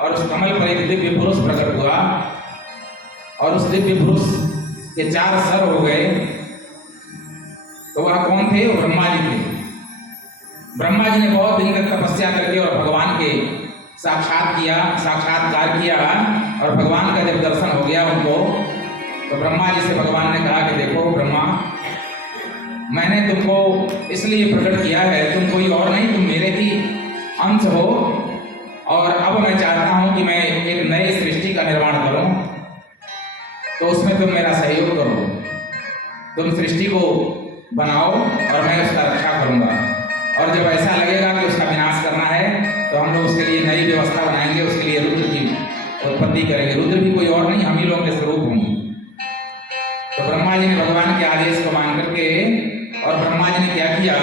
और उस कमल पर एक दिव्य पुरुष प्रकट हुआ। और उस दिव्य पुरुष के 4 सर हो गए। तो वह कौन थे? वो ब्रह्मा जी थे। ब्रह्मा जी ने बहुत दिन तक तपस्या करके और भगवान के साक्षात्कार किया। और भगवान का जब दर्शन हो गया उनको, तो ब्रह्मा जी से भगवान ने कहा कि देखो ब्रह्मा, मैंने तुमको इसलिए प्रकट किया है, तुम कोई और नहीं, तुम मेरे ही अंश हो, और अब मैं चाहता हूं कि मैं एक नई सृष्टि का निर्माण करूं, तो उसमें तुम मेरा सहयोग करो। तुम सृष्टि को बनाओ और मैं उसका रक्षा करूंगा, और जब ऐसा लगेगा कि उसका विनाश करना है तो हम लोग उसके लिए नई व्यवस्था बनाएंगे, उसके लिए रुद्र की उत्पत्ति करेंगे। रुद्र भी कोई और नहीं, हम ही लोग के स्वरूप होंगे। तो ब्रह्मा जी ने भगवान के आदेश को मान करके, और ब्रह्मा जी ने क्या किया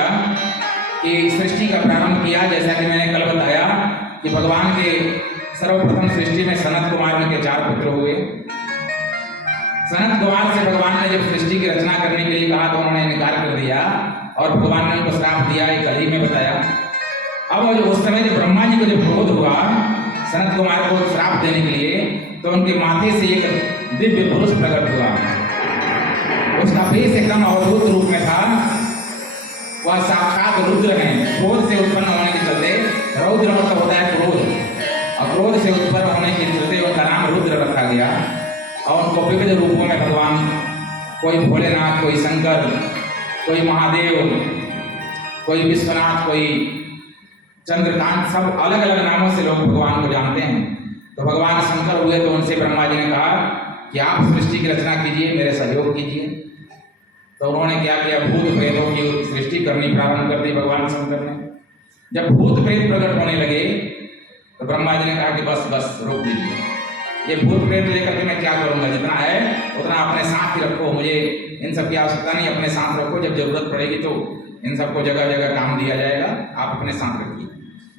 कि सृष्टि का प्रारंभ किया। जैसा कि मैंने कल बताया कि भगवान के सर्वप्रथम सृष्टि में सनत कुमार के 4 पुत्र हुए। सनत कुमार से भगवान ने जब सृष्टि की रचना करने के लिए कहा तो उन्होंने इनकार कर दिया, और भगवान ने उनको श्राप दिया, एक कल ही में बताया। अब जो उस समय जब ब्रह्मा जी को जब क्रोध हुआ सनत कुमार को श्राप देने के लिए, तो उनके माथे से एक दिव्य पुरुष प्रकट हुआ। उसका फेस एकदम अवधूत रूप में था, वह साक्षात रुद्र हैं। क्रोध से उत्पन्न होने के चलते, रौद्र मतलब होता है क्रोध, और क्रोध से उत्पन्न होने के चलते उनका नाम रुद्र रखा गया। और उनको विविध रूपों में भगवान, कोई भोलेनाथ, कोई शंकर, कोई महादेव, कोई विश्वनाथ, कोई चंद्रकांत, सब अलग अलग नामों से लोग भगवान को जानते हैं। तो भगवान शंकर हुए तो उनसे ब्रह्मा जी ने कहा कि आप सृष्टि की रचना कीजिए, मेरे सहयोग कीजिए। तो उन्होंने क्या किया, भूत प्रेतों की सृष्टि करनी प्रारंभ कर दी भगवान शंकर ने। जब भूत प्रेत प्रकट होने लगे तो ब्रह्मा जी ने कहा कि बस बस रोक दीजिए, ये भूत प्रेत लेकर के मैं क्या करूंगा, जितना है उतना अपने साथ ही रखो, मुझे इन सब की आवश्यकता नहीं, अपने साथ रखो, जब जरूरत पड़ेगी तो इन सबको जगह जगह काम दिया जाएगा, आप अपने साथ रखिए।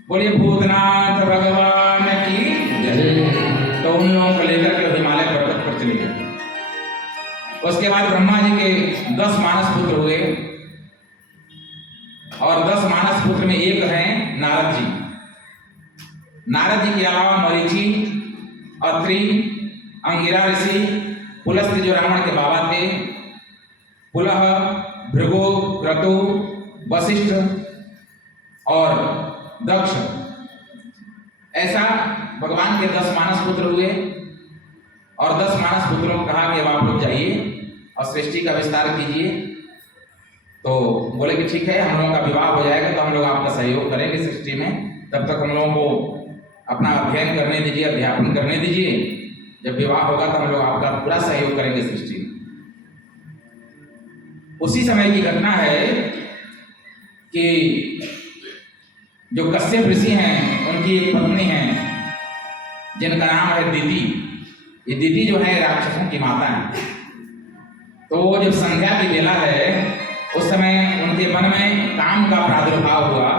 बोलिए भूतनाथ भगवान की जय। तो उन लोगों को लेकर के हिमालय पर्वत पर चले गए। उसके बाद ब्रह्मा जी के 10 मानस पुत्र हुए, और 10 मानस पुत्र में एक हैं नारद जी। नारद जी के अलावा मरीचि, अत्रि, अंगिरा ऋषि, पुलस्त्य जो रावण के बाबा थे, पुलह, भृगु, क्रतु, वशिष्ठ और दक्ष, ऐसा भगवान के 10 मानस पुत्र हुए। और 10 मानस पुत्रों को कहा कि अब आप लोग जाइए और सृष्टि का विस्तार कीजिए। तो बोले कि ठीक है, हम लोगों का विवाह हो जाएगा तो हम लोग आपका सहयोग करेंगे सृष्टि में, तब तक हम लोगों को अपना अध्ययन करने दीजिए, अध्यापन करने दीजिए, जब विवाह होगा तो हम लोग आपका पूरा सहयोग करेंगे सृष्टि में। उसी समय की घटना है कि जो कश्यप ऋषि हैं उनकी एक पत्नी है जिनका नाम है दीति। ये दीति जो है राक्षसों की माता है। तो जब संध्या की बेला है उस समय उनके मन में काम का प्रादुर्भाव हुआ,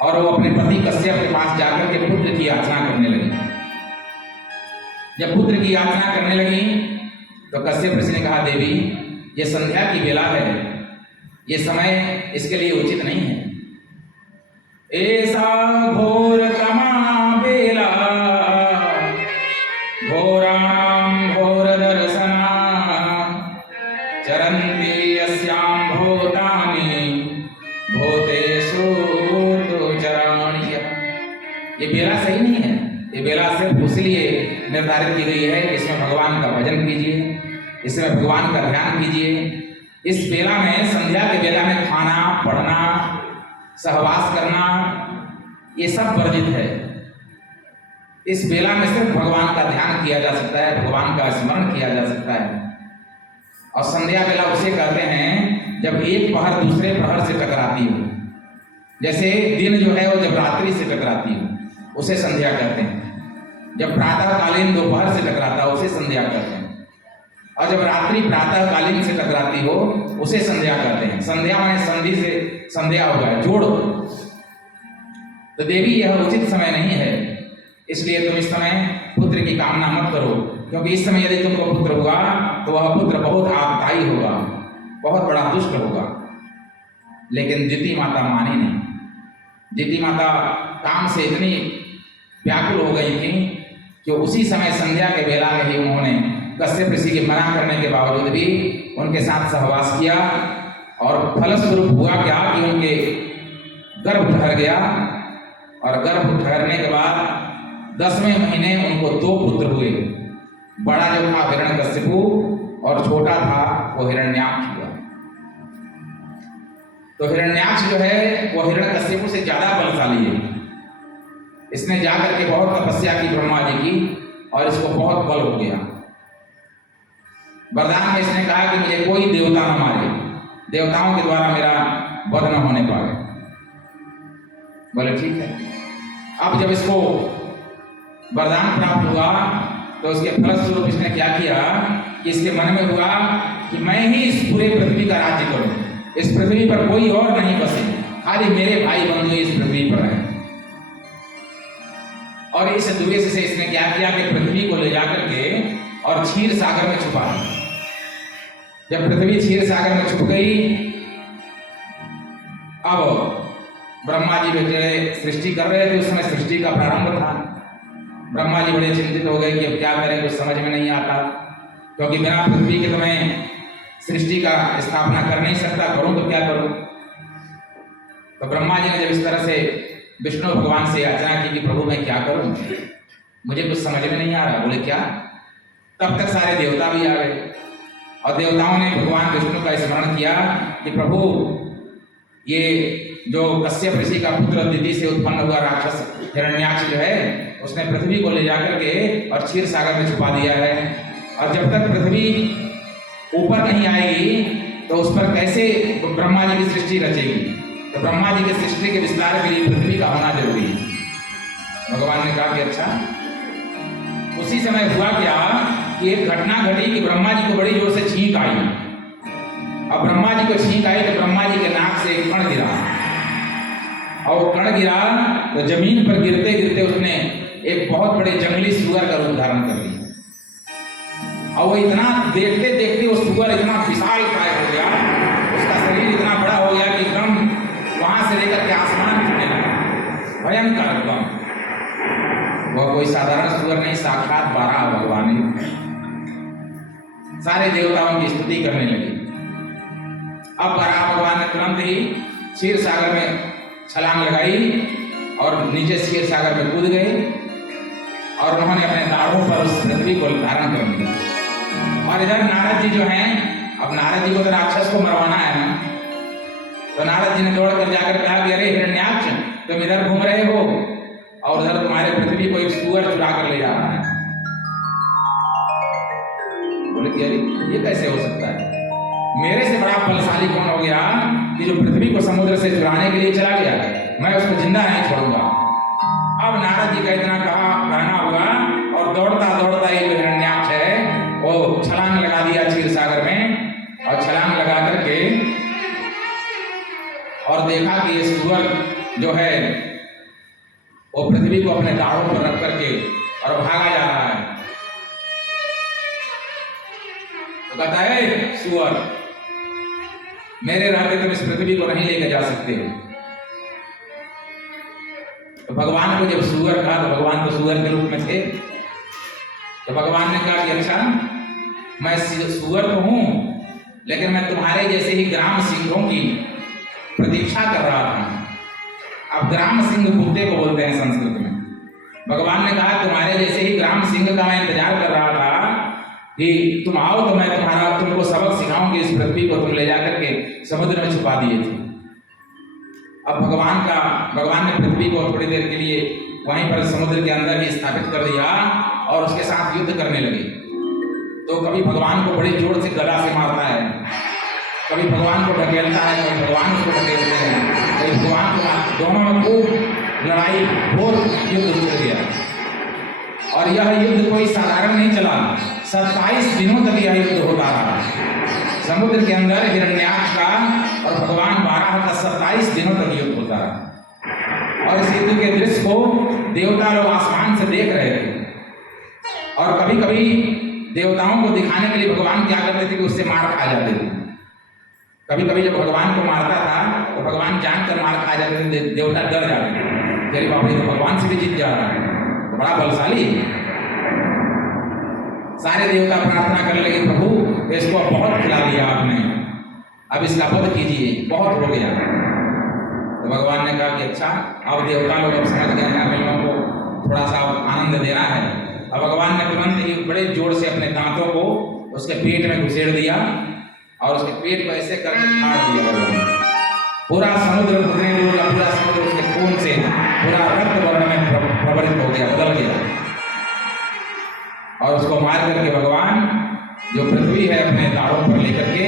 और वो अपने पति कश्यप के पास जाकर के पुत्र की याचना करने लगी। जब पुत्र की याचना करने लगी तो कश्यप ऋषि ने कहा, देवी ये संध्या की बेला है, ये समय इसके लिए उचित नहीं है। ऐसा घोर तमा बेला घोराणां घोर दर्शना चरन्ति यस्यां भूतानि भूतेषु तो चराणि। ये बेला सही नहीं है। ये बेला सिर्फ इसलिए निर्धारित की गई है कि इसमें भगवान का भजन कीजिए, इसमें भगवान का ध्यान कीजिए। इस बेला में, संध्या के बेला में खाना, पढ़ना, सहवास करना, ये सब वर्जित है। इस बेला में सिर्फ भगवान का ध्यान किया जा सकता है, भगवान का स्मरण किया जा सकता है। और संध्या बेला उसे कहते हैं जब एक पहर दूसरे पहर से टकराती हो। जैसे दिन जो है वो जब रात्रि से टकराती हो उसे संध्या कहते हैं। जब प्रातःकालीन दोपहर से टकराता हो उसे संध्या कहते हैं, और जब रात्रि प्रातःकालीन से टकराती हो उसे संध्या कहते हैं। संध्या माने संधि से संध्या हो गया, जोड़। तो देवी यह उचित समय नहीं है, इसलिए तुम इस समय पुत्र की कामना मत करो, क्योंकि इस समय यदि तुमको पुत्र हुआ तो वह पुत्र बहुत आपदायी होगा, बहुत बड़ा दुष्ट होगा। लेकिन दिति माता मानी नहीं। दिति माता काम से इतनी व्याकुल हो गई थी कि उसी समय संध्या के बेला में ही उन्होंने कश्यप ऋषि के मना करने के बावजूद भी उनके साथ सहवास किया, और फलस्वरूप हुआ क्या कि उनके गर्भ ठहर गया, और गर्भ ठहरने के बाद 10वें महीने उनको 2 पुत्र हुए। बड़ा जो था हिरण्यकशिपु और छोटा था वो हिरण्याक्ष हुआ। तो हिरण्याक्ष जो है वो हिरण्यकश्यप से ज्यादा बलशाली है। इसने जाकर के बहुत तपस्या की ब्रह्मा जी की और इसको बहुत बल हो गया। वरदान में इसने कहा कि मुझे कोई देवता न मारे, देवताओं के द्वारा मेरा वध न होने पाए। बोले ठीक है। अब जब इसको वरदान प्राप्त हुआ तो उसके फलस्वरूप इसने क्या किया कि इसके मन में हुआ कि मैं ही इस पूरे पृथ्वी का राज्य करूं, इस पृथ्वी पर कोई और नहीं बसे, खाली मेरे भाई बंधु इस पृथ्वी पर हैं। और इस दुर्वेश से इसने क्या किया कि पृथ्वी को ले जाकर के और क्षीर सागर में छुपा दिया। जब पृथ्वी क्षीर सागर में छुप गई, अब ब्रह्मा जी बेचारे सृष्टि कर रहे थे, उस समय सृष्टि का प्रारंभ था। ब्रह्मा जी बड़े चिंतित हो गए कि अब क्या करें, कुछ समझ में नहीं आता, क्योंकि बिना पृथ्वी के तो मैं सृष्टि का स्थापना कर नहीं सकता, करूं तो क्या करूं। तो ब्रह्मा जी ने जब इस तरह से विष्णु भगवान से याचना की कि प्रभु मैं क्या करूं, मुझे कुछ समझ में नहीं आ रहा। बोले क्या? तब तक सारे देवता भी आ गए और देवताओं ने भगवान विष्णु का स्मरण किया कि प्रभु ये जो कश्यप ऋषि का पुत्र दिति से उत्पन्न हुआ राक्षस हिरण्याक्ष जो है उसने पृथ्वी को ले जाकर के और क्षीर सागर में छुपा दिया है, और जब तक पृथ्वी ऊपर नहीं आएगी तो उस पर कैसे ब्रह्मा जी की सृष्टि रचेगी। तो ब्रह्मा जी की सृष्टि के विस्तार के लिए पृथ्वी का होना जरूरी है। भगवान ने कहा कि अच्छा। उसी समय हुआ क्या कि एक घटना घटी कि ब्रह्मा जी को बड़ी जोर से छींक आई। अब ब्रह्मा जी को छींक आई तो ब्रह्मा जी के नाक से एक कण गिरा, और कण गिरा तो जमीन पर गिरते गिरते उसने एक बहुत बड़े जंगली सुअर का रूप धारण कर लिया। और वो इतना देखते देखते वो सुअर इतना विशाल काय हो गया, उसका शरीर इतना बड़ा हो गया कि एकदम वहां से लेकर के आसमान छूने लगा, भयंकर एकदम। वह कोई साधारण सुअर नहीं, साक्षात बारह भगवान ही। सारे देवताओं की स्तुति करने लगे। अब बारह भगवान ने तुरंत ही क्षीर सागर में छलांग लगाई और नीचे क्षीर सागर में कूद गए, और उन्होंने अपने दाढ़ों पर उस पृथ्वी को धारण कर लिया। और इधर नारद जी जो हैं, अब नारद जी को तो राक्षस को मरवाना है ना, तो नारद जी ने दौड़कर जाकर कहा कि अरे हिरण्याक्ष, तुम इधर घूम रहे हो और उधर तुम्हारे पृथ्वी को एक सुअर चुरा कर ले जा रहा है। बोले कि अरे ये कैसे हो सकता है, मेरे से बड़ा बलशाली कौन हो गया कि जो पृथ्वी को समुद्र से चुराने के लिए चला गया, मैं उसको जिंदा नहीं छोड़ूंगा। अब नारद जी का इतना कहना हुआ और दौड़ता दौड़ता ये जो हिरण्याक्ष है वो छलांग लगा दिया क्षीर सागर में, और छलांग लगा करके और देखा कि ये सुअर जो है वो पृथ्वी को अपने दाढ़ों पर रख करके और भागा जा रहा है। तो कहता है सुअर, मेरे रहते तुम इस पृथ्वी को नहीं लेकर जा सकते हो। तो भगवान को जब सुअर कहा, तो भगवान तो सुअर के रूप में थे, तो भगवान ने कहा कि अच्छा, मैं सुअर तो हूं, लेकिन मैं तुम्हारे जैसे ही ग्राम सिंहों की प्रतीक्षा कर रहा था। अब ग्राम सिंह कुत्ते को बोलते हैं संस्कृत में। भगवान ने कहा तुम्हारे जैसे ही ग्राम सिंह का मैं इंतजार कर रहा था कि तुम आओ तो मैं तुमको सबक सिखाऊं कि इस पृथ्वी को तुम ले जाकर के समुद्र में छुपा दिए थे। अब भगवान ने पृथ्वी को थोड़ी देर के लिए वहीं पर समुद्र के अंदर ही स्थापित कर दिया और उसके साथ युद्ध करने लगे। तो कभी भगवान को बड़ी जोर से गला से मारता है, कभी भगवान को ढकेलता है, कभी भगवान उसको ढकेलते हैं, कभी भगवान को, दोनों में खूब लड़ाई घोर युद्ध चल गया। और यह युद्ध कोई साधारण नहीं चला, 27 दिनों तक यह युद्ध होता रहा समुद्र के अंदर हिरण्याक्ष का और भगवान बारह का 27 दिनों तक युद्ध होता रहा। और इस युद्ध के दृश्य को देवता लोग आसमान से देख रहे थे, और कभी कभी देवताओं को दिखाने के लिए भगवान क्या करते थे कि उससे मार खा जाते थे। कभी कभी जब भगवान को मारता था तो भगवान जानकर मार खा जाते थे, देवता डर जाते थे, अरे बाप रे, तो भगवान से भी जीत जा रहा है, तो बड़ा बलशाली। सारे देवता प्रार्थना करने लगे, प्रभु इसको बहुत खिला दिया आपने, अब इसका वध कीजिए, बहुत हो गया। तो भगवान ने कहा कि अच्छा, अब देवता लोग अब समझ गए हैं, हम लोगों को थोड़ा सा आनंद देना है। अब भगवान ने तुरंत ही बड़े जोर से अपने दांतों को उसके पेट में घुसेड़ दिया और उसके पेट को ऐसे करके फाड़ दिया भगवान। पूरा समुद्र उतने दूर का पूरा समुद्र उसके खून से पूरा रक्त वर्ण में प्रवलित हो गया, बदल गया। और उसको मार करके भगवान जो पृथ्वी है अपने दाढ़ों पर लेकर के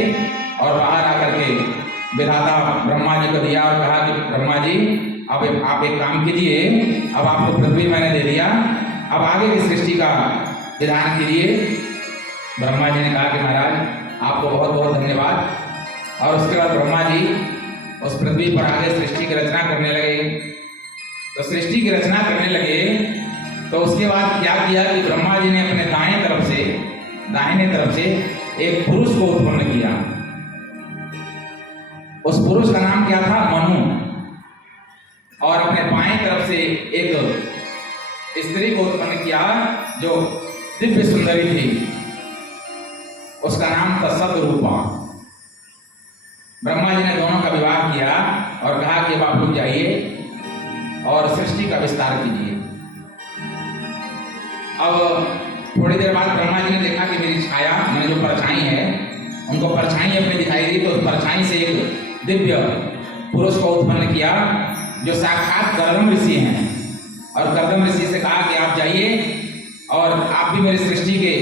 और बाहर आकर के विधाता ब्रह्मा जी को दिया और कहा कि ब्रह्मा जी अब आप एक काम कीजिए, अब आपको पृथ्वी मैंने दे दिया, अब आगे की सृष्टि का विधान कीजिए। ब्रह्मा जी ने कहा कि महाराज आपको बहुत बहुत धन्यवाद। और उसके बाद ब्रह्मा जी उस पृथ्वी पर आगे सृष्टि की रचना करने लगे। तो सृष्टि की रचना करने लगे तो उसके बाद क्या किया कि ब्रह्मा जी ने अपने दाहिने तरफ से एक पुरुष को उत्पन्न किया। उस पुरुष का नाम क्या था? मनु। और अपने बाएं तरफ से एक स्त्री को उत्पन्न किया जो दिव्य सुंदरी थी, उसका नाम था सतरूपा। ब्रह्मा जी ने दोनों का विवाह किया और कहा कि अब आप लोग जाइए और सृष्टि का विस्तार कीजिए। अब थोड़ी देर बाद ब्रह्मा जी ने देखा कि मेरी छाया, मैंने जो परछाई है, उनको परछाई अपनी दिखाई दी, तो उस परछाई से एक दिव्य पुरुष को उत्पन्न किया जो साक्षात कर्दम ऋषि हैं। और कर्दम ऋषि से कहा कि आप जाइए और आप भी मेरी सृष्टि के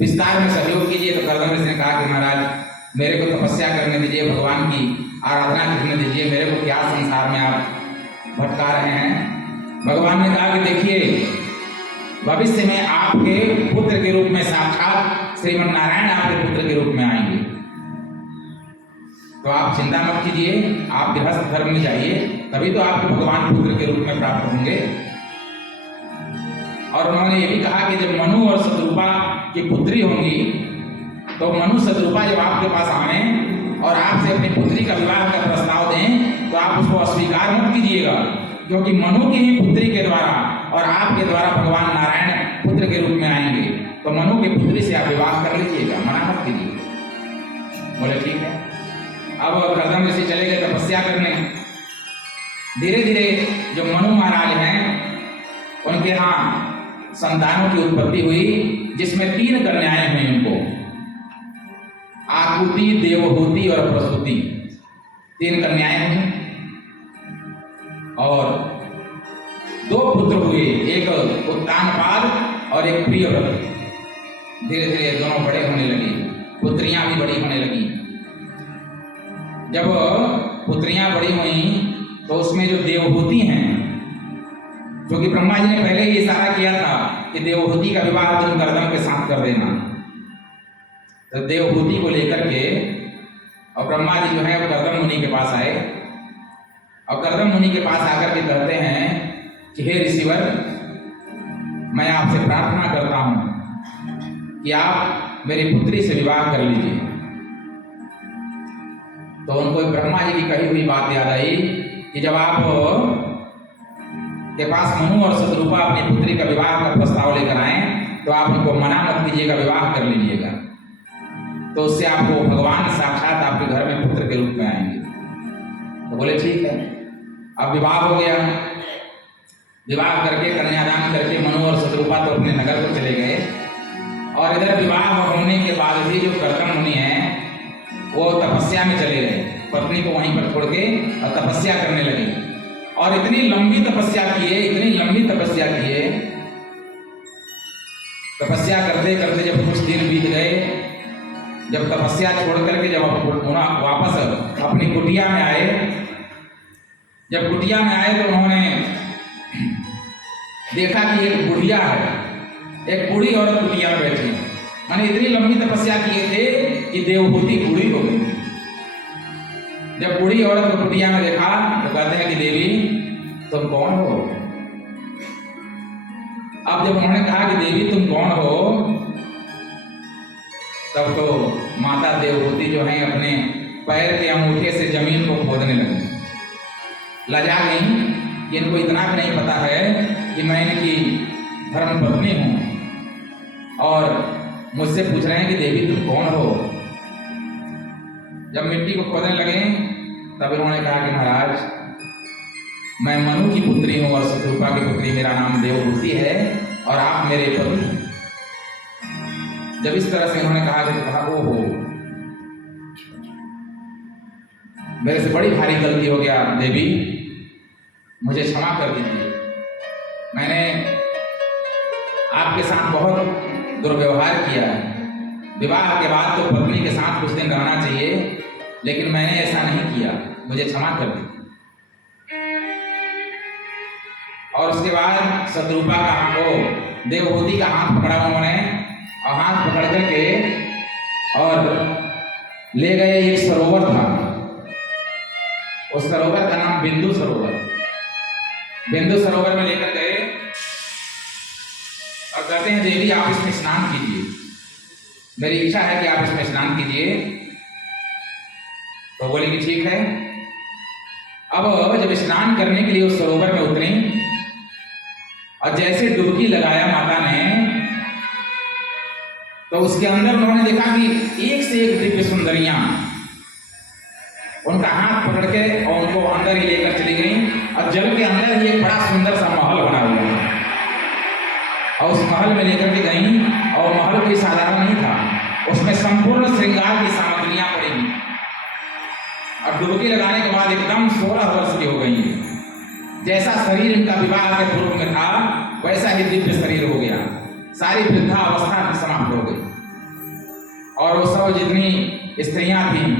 विस्तार में सहयोग कीजिए। तो कर्दम ऋषि ने कहा कि महाराज मेरे को तपस्या करने दीजिए, भगवान की आराधना करने दीजिए, मेरे को क्या संसार में आप भटका रहे हैं। भगवान ने कहा कि देखिए भविष्य में आपके पुत्र के रूप में साक्षात श्रीमन नारायण आपके पुत्र के रूप में आएंगे, तो आप चिंता मत कीजिए, आप गृहस्थ धर्म में जाइए, तभी तो आपको भगवान पुत्र के रूप में प्राप्त होंगे। और उन्होंने ये भी कहा कि जब मनु और शत्रुपा की पुत्री होंगी तो मनु शत्रुपा जब आपके पास आए और आपसे अपनी पुत्री का विवाह का प्रस्ताव दें तो आप उसको अस्वीकार मत कीजिएगा, क्योंकि मनु की ही पुत्री के द्वारा और आपके द्वारा भगवान नारायण पुत्र के रूप में आएंगे, तो मनु की पुत्री से आप विवाह कर लीजिएगा, मना मत कीजिए। बोले ठीक है। अब कर्दम ऋषि चले गए तपस्या करने। धीरे धीरे जो मनु महाराज हैं उनके यहाँ संतानों की उत्पत्ति हुई, जिसमें 3 कन्याएं हुई उनको, आकुति, देवहूति और प्रसूति। 3 कन्याएं हुई और 2 पुत्र हुए, एक उत्तानपाद और एक प्रियव्रत। धीरे धीरे दोनों बड़े होने लगे, पुत्रियां भी बड़ी होने लगी। जब पुत्रियां बड़ी हुई तो उसमें जो देवहूति हैं, क्योंकि ब्रह्मा जी ने पहले ही इशारा किया था कि देवहूति का विवाह तुम कर्दम के साथ कर देना, तो देवहूति को लेकर के और ब्रह्मा जी जो है वो कर्दम मुनि के पास आए और कर्दम मुनि के पास आकर के कहते हैं कि हे ऋषिवर, मैं आपसे प्रार्थना करता हूं कि आप मेरी पुत्री से विवाह कर लीजिए। तो उनको ब्रह्मा जी की कही हुई बात याद आई कि जब आप के पास मनु और शत्रुपा अपनी पुत्री का विवाह का प्रस्ताव लेकर आए तो आप उनको मना मत कीजिएगा, विवाह कर लीजिएगा, तो उससे आपको भगवान साक्षात आपके घर में पुत्र के रूप में आएंगे। तो बोले ठीक है। अब विवाह हो गया। विवाह करके कन्यादान करके मनु और शत्रुपा तो अपने नगर को चले गए और इधर विवाह होने के बाद भी जो कर्दम मुनि हैं वो तपस्या में चले गए, पत्नी को वहीं पर छोड़ के और तपस्या करने लगे। और इतनी लंबी तपस्या किए, तपस्या करते करते जब कुछ दिन बीत गए, जब तपस्या छोड़ करके जब वापस अपनी कुटिया में आए, जब कुटिया में आए तो उन्होंने देखा कि एक बुढ़िया है, एक बूढ़ी औरत कुटिया में बैठी। मैंने इतनी लंबी तपस्या किए थे कि देवहूति बूढ़ी हो गई। जब बूढ़ी औरत को कुटिया में देखा तो कहते हैं कि देवी तुम कौन हो। अब जब उन्होंने कहा कि देवी तुम कौन हो, तब तो माता देवहूति जो है अपने पैर के अंगूठे से जमीन को खोदने लगी। लजा गई कि इनको इतना भी नहीं पता है कि मैं इनकी धर्मपत्नी हूं और मुझसे पूछ रहे हैं कि देवी तुम कौन हो। जब मिट्टी को खोदने लगे तब उन्होंने कहा कि महाराज मैं मनु की पुत्री हूं और शत्रुपा की पुत्री, मेरा नाम देवहूति है और आप मेरे पति। जब इस तरह से इन्होंने कहा तो कहा ओहो, मेरे से बड़ी भारी गलती हो गया देवी, मुझे क्षमा कर दीजिए। मैंने आपके साथ बहुत दुर्व्यवहार किया है। विवाह के बाद तो पत्नी के साथ कुछ दिन रहना चाहिए, लेकिन मैंने ऐसा नहीं किया, मुझे क्षमा कर दीजिए। और उसके बाद शत्रुपा का देवहूति का हाथ पकड़ा उन्होंने, और हाथ पकड़ करके और ले गए। एक सरोवर था, उस सरोवर का नाम बिंदु सरोवर। बिंदु सरोवर में लेकर गए और कहते हैं देवी आप इसमें स्नान कीजिए, मेरी इच्छा है कि आप इसमें स्नान कीजिए। तो बोले कि ठीक है। अब जब स्नान करने के लिए उस सरोवर में उतरे और जैसे डुबकी लगाया माता ने, तो उसके अंदर उन्होंने देखा कि एक से एक दिव्य सुंदरियां उनका हाथ पकड़ के और उनको अंदर ही लेकर चली गई। और जल के अंदर ही एक बड़ा सुंदर सा महल बना हुआ है, और उस महल में लेकर के गई। और महल कोई साधारण नहीं था, उसमें संपूर्ण श्रृंगार की सामग्रियां पड़ी हुई। और डुबकी लगाने के बाद एकदम 16 वर्ष की हो गई। जैसा शरीर इनका विवाह के पूर्व में था, वैसा ही दिव्य शरीर हो गया। सारी वृद्धा अवस्था समाप्त हो गई। और वो सब जितनी स्त्रियां थीं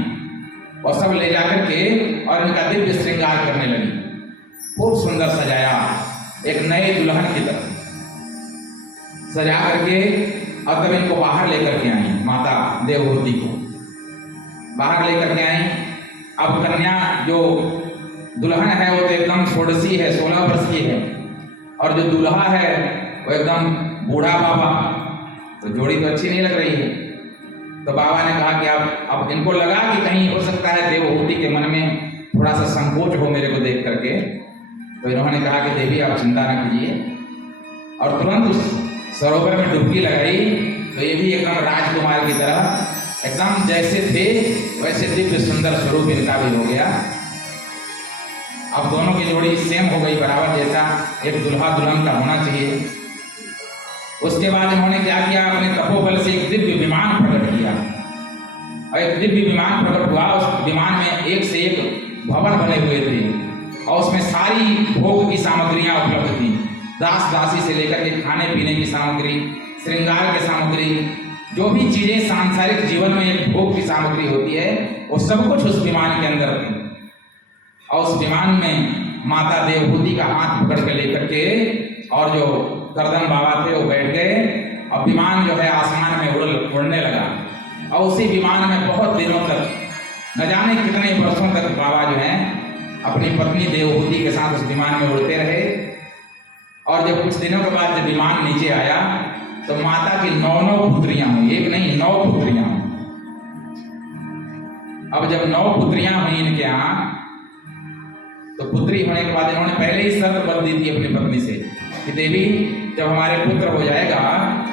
और सब ले जाकर के और इनका दिव्य श्रृंगार करने लगी। खूब सुंदर सजाया, एक नए दुल्हन की तरह सजा करके। और तब इनको बाहर लेकर के आई, माता देवहूति को बाहर लेकर के आई। अब कन्या जो दुल्हन है वो तो एकदम षोडशी है, 16 वर्ष की है, और जो दूल्हा है वो एकदम बूढ़ा बाबा। तो जोड़ी तो अच्छी नहीं लग रही है। तो बाबा ने कहा कि अब इनको लगा कि कहीं हो सकता है देवहूति के मन में थोड़ा सा संकोच हो मेरे को देख करके। तो इन्होंने कहा कि देवी आप चिंता न कीजिए, और तुरंत उस सरोवर में डुबकी लगाई। तो ये भी एकदम राजकुमार की तरह एकदम जैसे थे वैसे दिव्य सुंदर स्वरूप इनका भी हो गया। अब दोनों की जोड़ी सेम हो गई, बराबर जैसा एक दुल्हा दुल्हन का होना चाहिए। उसके बाद इन्होंने क्या किया, अपने तपोबल से एक दिव्य विमान प्रकट किया। और एक दिव्य विमान प्रकट हुआ। उस विमान में एक से एक भवन बने हुए थे, और उसमें सारी भोग की सामग्रियां उपलब्ध थी। दास दासी से लेकर के खाने पीने की सामग्री, श्रृंगार की सामग्री, जो भी चीजें सांसारिक जीवन में एक भोग की सामग्री होती है, वो सब कुछ उस विमान के अंदर थी। और उस विमान में माता देवहूति का हाथ पकड़ के लेकर के और जो गर्दन बाबा थे वो बैठ गए। और विमान जो है आसमान में उड़ने लगा। और उसी विमान में बहुत दिनों तक, न जाने कितने वर्षों तक बाबा जो है अपनी पत्नी देवहूति के साथ उस विमान में उड़ते रहे। और जब कुछ दिनों के बाद जब विमान नीचे आया तो माता की 9 पुत्रियां हुई, एक नहीं 9 पुत्रियां हुई। अब जब 9 पुत्रियां हुई इनके यहाँ, तो पुत्री होने के बाद इन्होंने पहले ही शर्त बंद दी थी अपनी पत्नी से कि देवी जब हमारे पुत्र हो जाएगा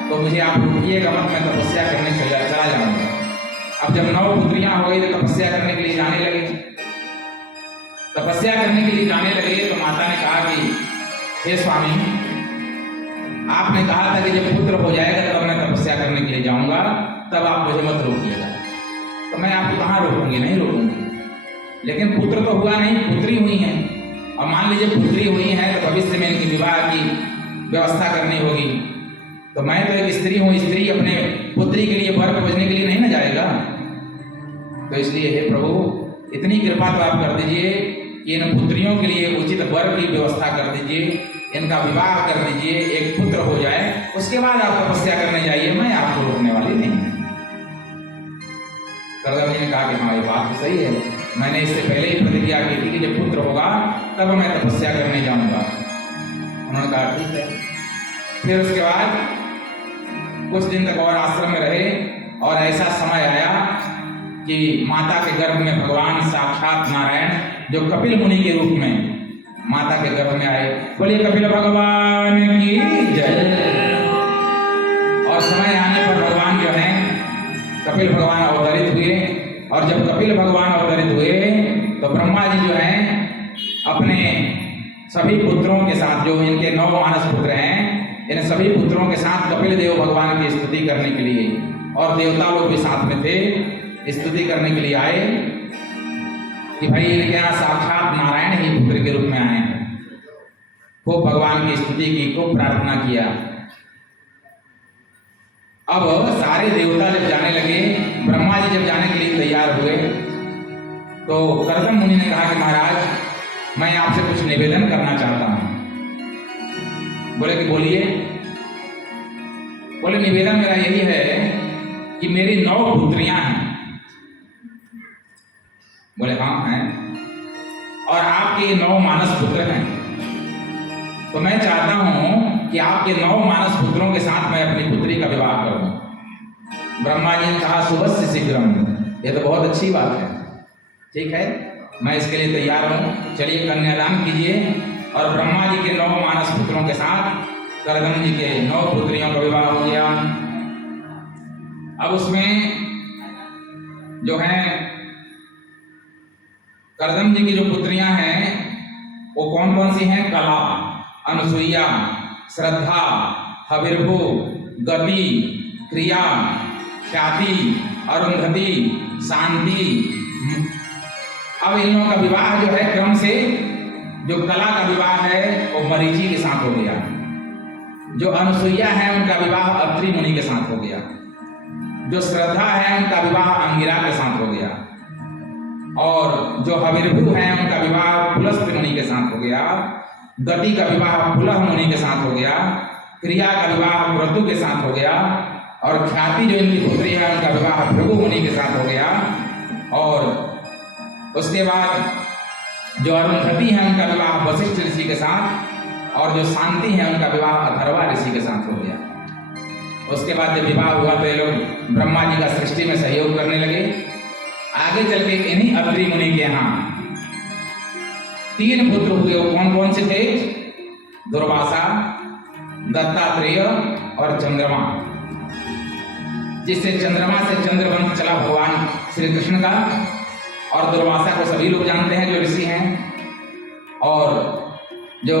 तो मुझे आप रुकिएगा मत, मैं तपस्या करने चला जाऊंगा। अब जब 9 पुत्रियां हो गई तो तपस्या करने के लिए जाने लगे। तपस्या करने के लिए जाने लगे तो माता ने कहा कि हे स्वामी, आपने कहा था कि जब पुत्र हो जाएगा तब मैं तपस्या करने के लिए जाऊंगा, तब आप मुझे मत रोकिएगा। तो मैं आपको कहाँ रोकूंगी, नहीं रोकूंगी। लेकिन पुत्र तो हुआ नहीं, पुत्री हुई हैं। और मान लीजिए पुत्री हुई हैं तो भविष्य में इनकी विवाह की व्यवस्था करनी होगी। तो मैं तो एक स्त्री हूँ, स्त्री अपने पुत्री के लिए वर खोजने के लिए नहीं ना जाएगा। तो इसलिए हे प्रभु इतनी कृपा तो आप कर दीजिए कि इन पुत्रियों के लिए उचित वर की व्यवस्था कर दीजिए, इनका विवाह कर दीजिए, एक पुत्र हो जाए, उसके बाद आप तपस्या करने जाइए, मैं आपको रोकने वाली नहीं। करदम जी ने कहा कि हाँ ये बात तो सही है, मैंने इससे पहले ही प्रतिज्ञा की थी कि जब पुत्र होगा तब मैं तपस्या करने जाऊंगा। उन्होंने कहा ठीक है। फिर उसके बाद कुछ दिन तक और आश्रम में रहे। और ऐसा समय आया कि माता के गर्भ में भगवान साक्षात नारायण जो कपिल मुनि के रूप में माता के गर्भ में आए। बोलिए कपिल भगवान की जय। और समय आने पर भगवान जो है कपिल भगवान अवतरित हुए। और जब कपिल भगवान अवतरित हुए तो ब्रह्मा जी जो हैं अपने सभी पुत्रों के साथ, जो इनके 9 मानस पुत्र हैं, इन सभी पुत्रों के साथ कपिल देव भगवान की स्तुति करने के लिए और देवता लोग भी साथ में थे, स्तुति करने के लिए आए कि भाई क्या साक्षात नारायण ही पुत्र के रूप में आए हैं। खूब भगवान की स्तुति की, खूब प्रार्थना किया। अब सारे देवता जब जाने लगे, ब्रह्मा जी जब जाने के लिए तैयार हुए, तो कर्दम मुनि ने कहा कि महाराज मैं आपसे कुछ निवेदन करना चाहता हूं। बोले कि बोलिए। बोले निवेदन मेरा यही है कि मेरी 9 पुत्रियां हैं। बोले हाँ हैं, और आपके 9 मानस पुत्र हैं, तो मैं चाहता हूं कि आपके 9 मानस पुत्रों के साथ मैं अपनी पुत्री का विवाह करूं। ब्रह्मा जी ने कहा सुबह शीघ्रम, ये तो बहुत अच्छी बात है, ठीक है मैं इसके लिए तैयार हूं, चलिए कन्यादान कीजिए। और ब्रह्मा जी के 9 मानस पुत्रों के साथ कर्दम जी के 9 पुत्रियों का विवाह हो गया। अब उसमें जो है कर्दम जी की जो पुत्रियां हैं वो कौन कौन सी हैं? कला, अनुसुईया, श्रद्धा, हविर्भु, गति, क्रिया, ख्याति, अरुंधति, शांति। अब इन लोगों का विवाह जो है क्रम से, जो कला का विवाह है वो मरीचि के साथ हो गया, जो अनुसुईया है उनका विवाह अत्रि मुनि के साथ हो गया, जो श्रद्धा है उनका विवाह अंगिरा के साथ हो गया, और जो हविर्भु है उनका विवाह पुलस्त्य मुनि के साथ हो गया, गति का विवाह पुलह मुनि के साथ हो गया, क्रिया का विवाह क्रतु के साथ हो गया, और ख्याति जो इनकी पुत्री है उनका विवाह भृगु मुनि के साथ हो गया, और उसके बाद जो अरुंधति है उनका विवाह वशिष्ठ ऋषि के साथ, और जो शांति है उनका विवाह अथर्वा ऋषि के साथ हो गया। उसके बाद जब विवाह हुआ तो ये लोग ब्रह्मा जी का सृष्टि में सहयोग करने लगे। आगे चल के इन्हीं अत्रि मुनि के यहाँ 3 पुत्र हुए। वो कौन कौन से थे? दुर्वासा, दत्तात्रेय और चंद्रमा, जिससे चंद्रमा से चंद्रवंश चला भगवान श्री कृष्ण का। और दुर्वासा को सभी लोग जानते हैं जो ऋषि हैं, और जो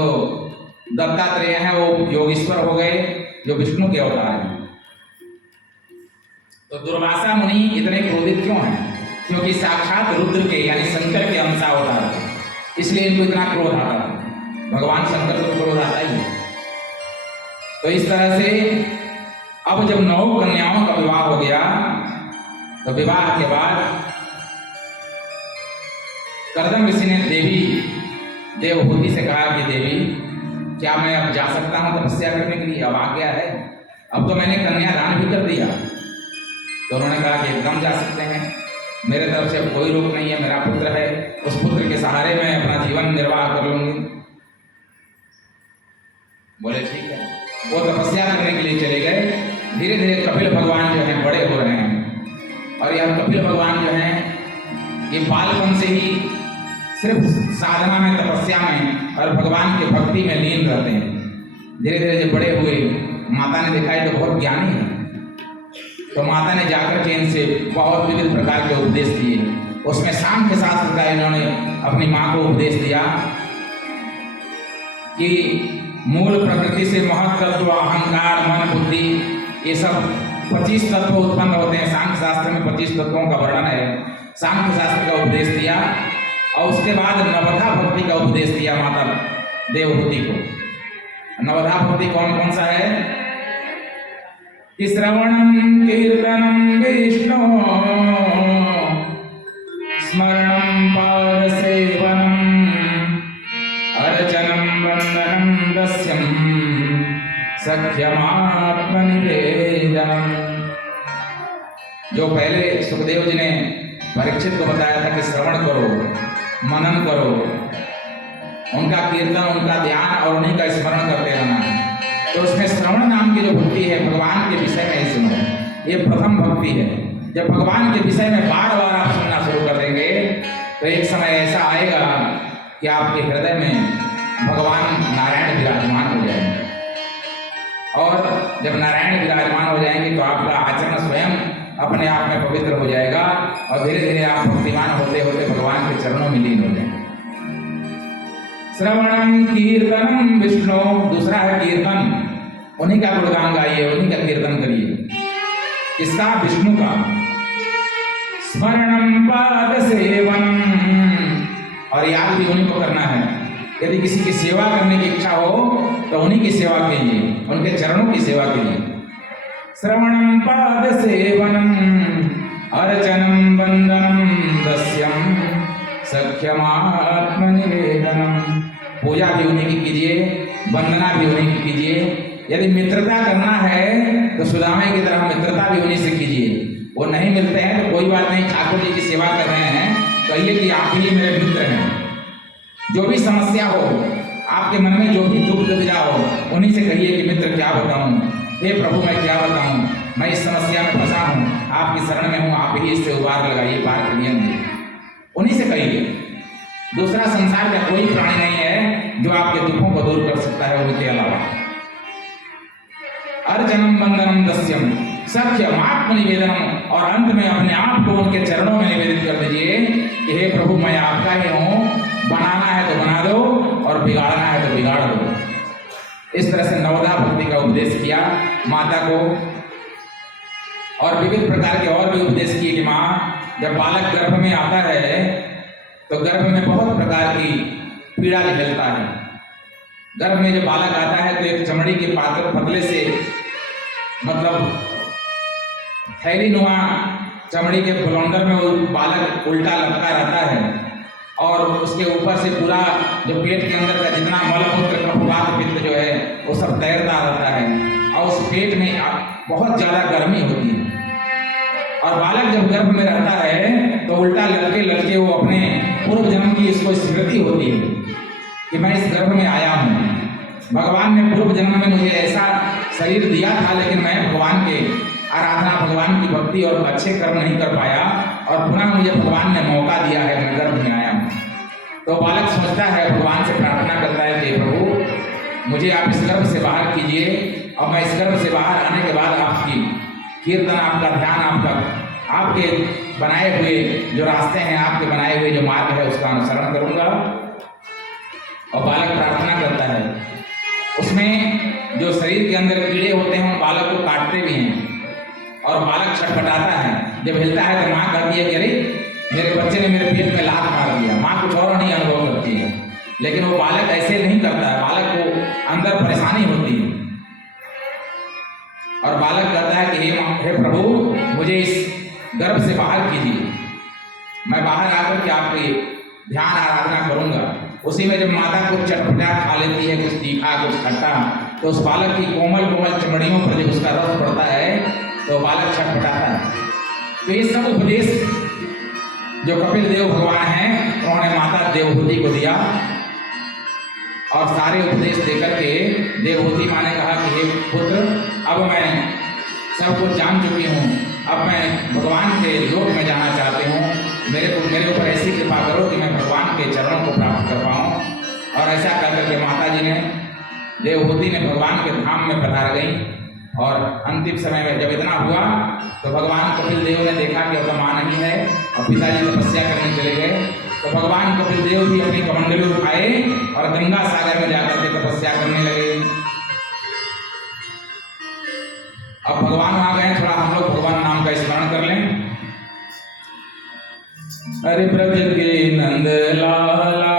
दत्तात्रेय हैं वो योगीश्वर हो गए जो विष्णु के अवतार हैं। तो दुर्वासा मुनि इतने क्रोधित क्यों हैं? क्योंकि साक्षात रुद्र के यानी शंकर के अंशावतार थे, इसलिए इनको इतना क्रोध आता है। भगवान शंकर को क्रोध आता ही है। तो इस तरह से अब जब 9 कन्याओं का विवाह हो गया, तो विवाह के बाद कर्दम ऋषि ने देवी देवहूति से कहा कि देवी क्या मैं अब जा सकता हूं तपस्या करने के लिए? अब आ गया है, अब तो मैंने कन्यादान भी कर दिया। तो उन्होंने कहा कि एकदम जा सकते हैं, मेरे तरफ से अब कोई रोक नहीं है, मेरा पुत्र है, उस पुत्र के सहारे मैं अपना जीवन निर्वाह कर लूंगी। बोले ठीक है। वो तपस्या करने के लिए चले गए। धीरे धीरे कपिल भगवान जो है बड़े हो रहे हैं, और यह कपिल भगवान जो है ये बालपन से ही सिर्फ साधना में, तपस्या में और भगवान के भक्ति में लीन रहते हैं। धीरे धीरे जब बड़े हुए, माता ने देखा तो बहुत ज्ञानी है, तो माता ने जाकर के इनसे बहुत विविध प्रकार के उपदेश दिए। उसमें सांख्य शास्त्र का इन्होंने अपनी माँ को उपदेश दिया कि मूल प्रकृति से महत तत्व, अहंकार, मन, बुद्धि, ये सब 25 तत्व उत्पन्न होते हैं। सांख्य शास्त्र में 25 तत्वों का वर्णन है। सांख्य शास्त्र का उपदेश दिया, और उसके बाद नवधा भक्ति का उपदेश दिया माता देवहूति को। नवधा भक्ति कौन कौन सा है? कि श्रवणम कीर्तनम विष्णु, स्मरणम पाद सेवनम, अर्चनम वंदनम दस्यम, सख्यमात्मनिवेदनम। जो पहले सुखदेव जी ने परीक्षित को बताया था कि श्रवण करो, मनन करो, उनका कीर्तन, उनका ध्यान और उन्हीं का स्मरण करते रहना है। तो उसमें श्रवण नाम की जो भक्ति है, भगवान के विषय में ही सुनो, ये प्रथम भक्ति है। जब भगवान के विषय में बार बार आप सुनना शुरू कर देंगे तो एक समय ऐसा आएगा कि आपके हृदय में भगवान नारायण विराजमान हो जाएंगे। और जब नारायण विराजमान हो जाएंगे तो आपका आचरण स्वयं अपने आप में पवित्र हो जाएगा, और धीरे धीरे आप भक्तिमान होते होते भगवान के चरणों में लीन हो जाएंगे। श्रवणम कीर्तनम विष्णु, दूसरा है कीर्तन, उन्हीं का गुणगान गाइए, उन्हीं का कीर्तन करिए। किसका? विष्णु का। स्मरणम पाद सेवनम, और याद भी उन्हीं को करना है। यदि किसी की सेवा करने की इच्छा हो तो उन्हीं की सेवा कीजिए, उनके चरणों की सेवा कीजिए। श्रवणम पाद सेवनम अर्चनम वंदनम दस्यम सख्यमात्म निवेदनम। पूजा भी उन्हीं की कीजिए, वंदना भी उन्हीं की कीजिए। यदि मित्रता करना है तो सुदामे की तरह मित्रता भी उन्हीं से कीजिए। वो नहीं मिलते हैं तो कोई बात नहीं, ठाकुर जी की सेवा कर रहे हैं, कहिए कि आप ही मेरे मित्र हैं। जो भी समस्या हो, आपके मन में जो भी दुख दुविधा हो, उन्हीं से कहिए कि मित्र क्या बताऊं, हे प्रभु मैं क्या बताऊं, मैं इस समस्या में फंसा हूं, आपकी शरण में हूं, आप ही इससे उबार लगाइए, पार के नियम दीजिए। उन्हीं से कहिए। दूसरा संसार में कोई प्राणी नहीं है जो आपके दुखों को दूर कर सकता है उनके अलावा। अर्चनम वंदनम दस्यम सख्यम आत्म निवेदनम, और अंत में अपने आप को उनके चरणों में निवेदित कर दीजिए कि हे प्रभु मैं आपका ही हूं, बनाना है तो बना दो और बिगाड़ना है तो बिगाड़ दो। इस तरह से नवदा भक्ति का उपदेश किया माता को, और विविध प्रकार के और भी उपदेश किए कि माँ जब बालक गर्भ में आता है तो गर्भ में बहुत प्रकार की पीड़ा झेलता है। गर्भ में जब बालक आता है तो एक चमड़ी के पतले से मतलब थैली नुमा चमड़ी के फुलौंडर में वो बालक उल्टा लटका रहता है, और उसके ऊपर से पूरा जो पेट के अंदर का जितना मलमूत्र कफवात पित्त जो है वो सब तैरता रहता है, और उस पेट में बहुत ज़्यादा गर्मी होती है। और बालक जब गर्भ में रहता है तो उल्टा लटके लटके वो अपने पूर्व जन्म की इसको स्मृति होती है कि मैं इस गर्भ में आया हूँ, भगवान ने पूर्व जन्म में मुझे ऐसा शरीर दिया था, लेकिन मैं भगवान के आराधना, भगवान की भक्ति और अच्छे कर्म नहीं कर पाया, और पुनः मुझे भगवान ने मौका दिया है, मैं गर्भ में आया हूँ। तो बालक सोचता है, भगवान से प्रार्थना करता है कि प्रभु मुझे आप इस गर्भ से बाहर कीजिए, और मैं इस गर्भ से बाहर आने के बाद आपकी कीर्तन, आपका ध्यान, आपके बनाए हुए जो रास्ते हैं, आपके बनाए हुए जो मार्ग है उसका अनुसरण करूँगा। और बालक प्रार्थना करता है। उसमें जो शरीर के अंदर कीड़े होते हैं उन बालक को काटते भी हैं, और बालक छटपटाता है। जब हिलता है तो माँ कहती है कि अरे मेरे बच्चे ने मेरे पेट में लात मार दिया। माँ कुछ और नहीं अनुभव करती है, लेकिन वो बालक ऐसे नहीं करता है, बालक को अंदर परेशानी होती है। और बालक कहता है कि हे प्रभु मुझे इस गर्भ से बाहर कीजिए, मैं बाहर आकर के आपकी ध्यान आराधना करूँगा। उसी में जब माता कुछ चटपटा खा लेती है, कुछ तीखा कुछ खट्टा, तो उस बालक की कोमल कोमल चमड़ियों पर जब उसका रस पड़ता है तो बालक छटपटाता है। तो ये सब उपदेश जो कपिल देव भगवान हैं उन्होंने माता देवहूति को दिया, और सारे उपदेश देकर के देवहूति माँ ने कहा कि हे पुत्र अब मैं सब कुछ जान चुकी हूँ, अब मैं भगवान के लोक में जाना चाहती हूँ, मेरे ऊपर ऐसी कृपा करो कि मैं भगवान के चरणों को प्राप्त कर पाऊँ। और ऐसा कर करके माता जी ने, देवहूति ने भगवान के धाम में पधार गई। और अंतिम समय में जब इतना हुआ तो भगवान कपिल देव ने देखा कि अब तो माँ नहीं है, और पिताजी तपस्या करने चले गए। तो भगवान कपिल देव भी अपनी कमंडली उठाए और गंगा सागर में जाकर के तपस्या करने लगे। अब भगवान वहां गए, थोड़ा हम लोग भगवान नाम का स्मरण कर लें। अरे ब्रज के नंद लाला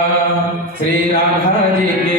श्री राधा जी के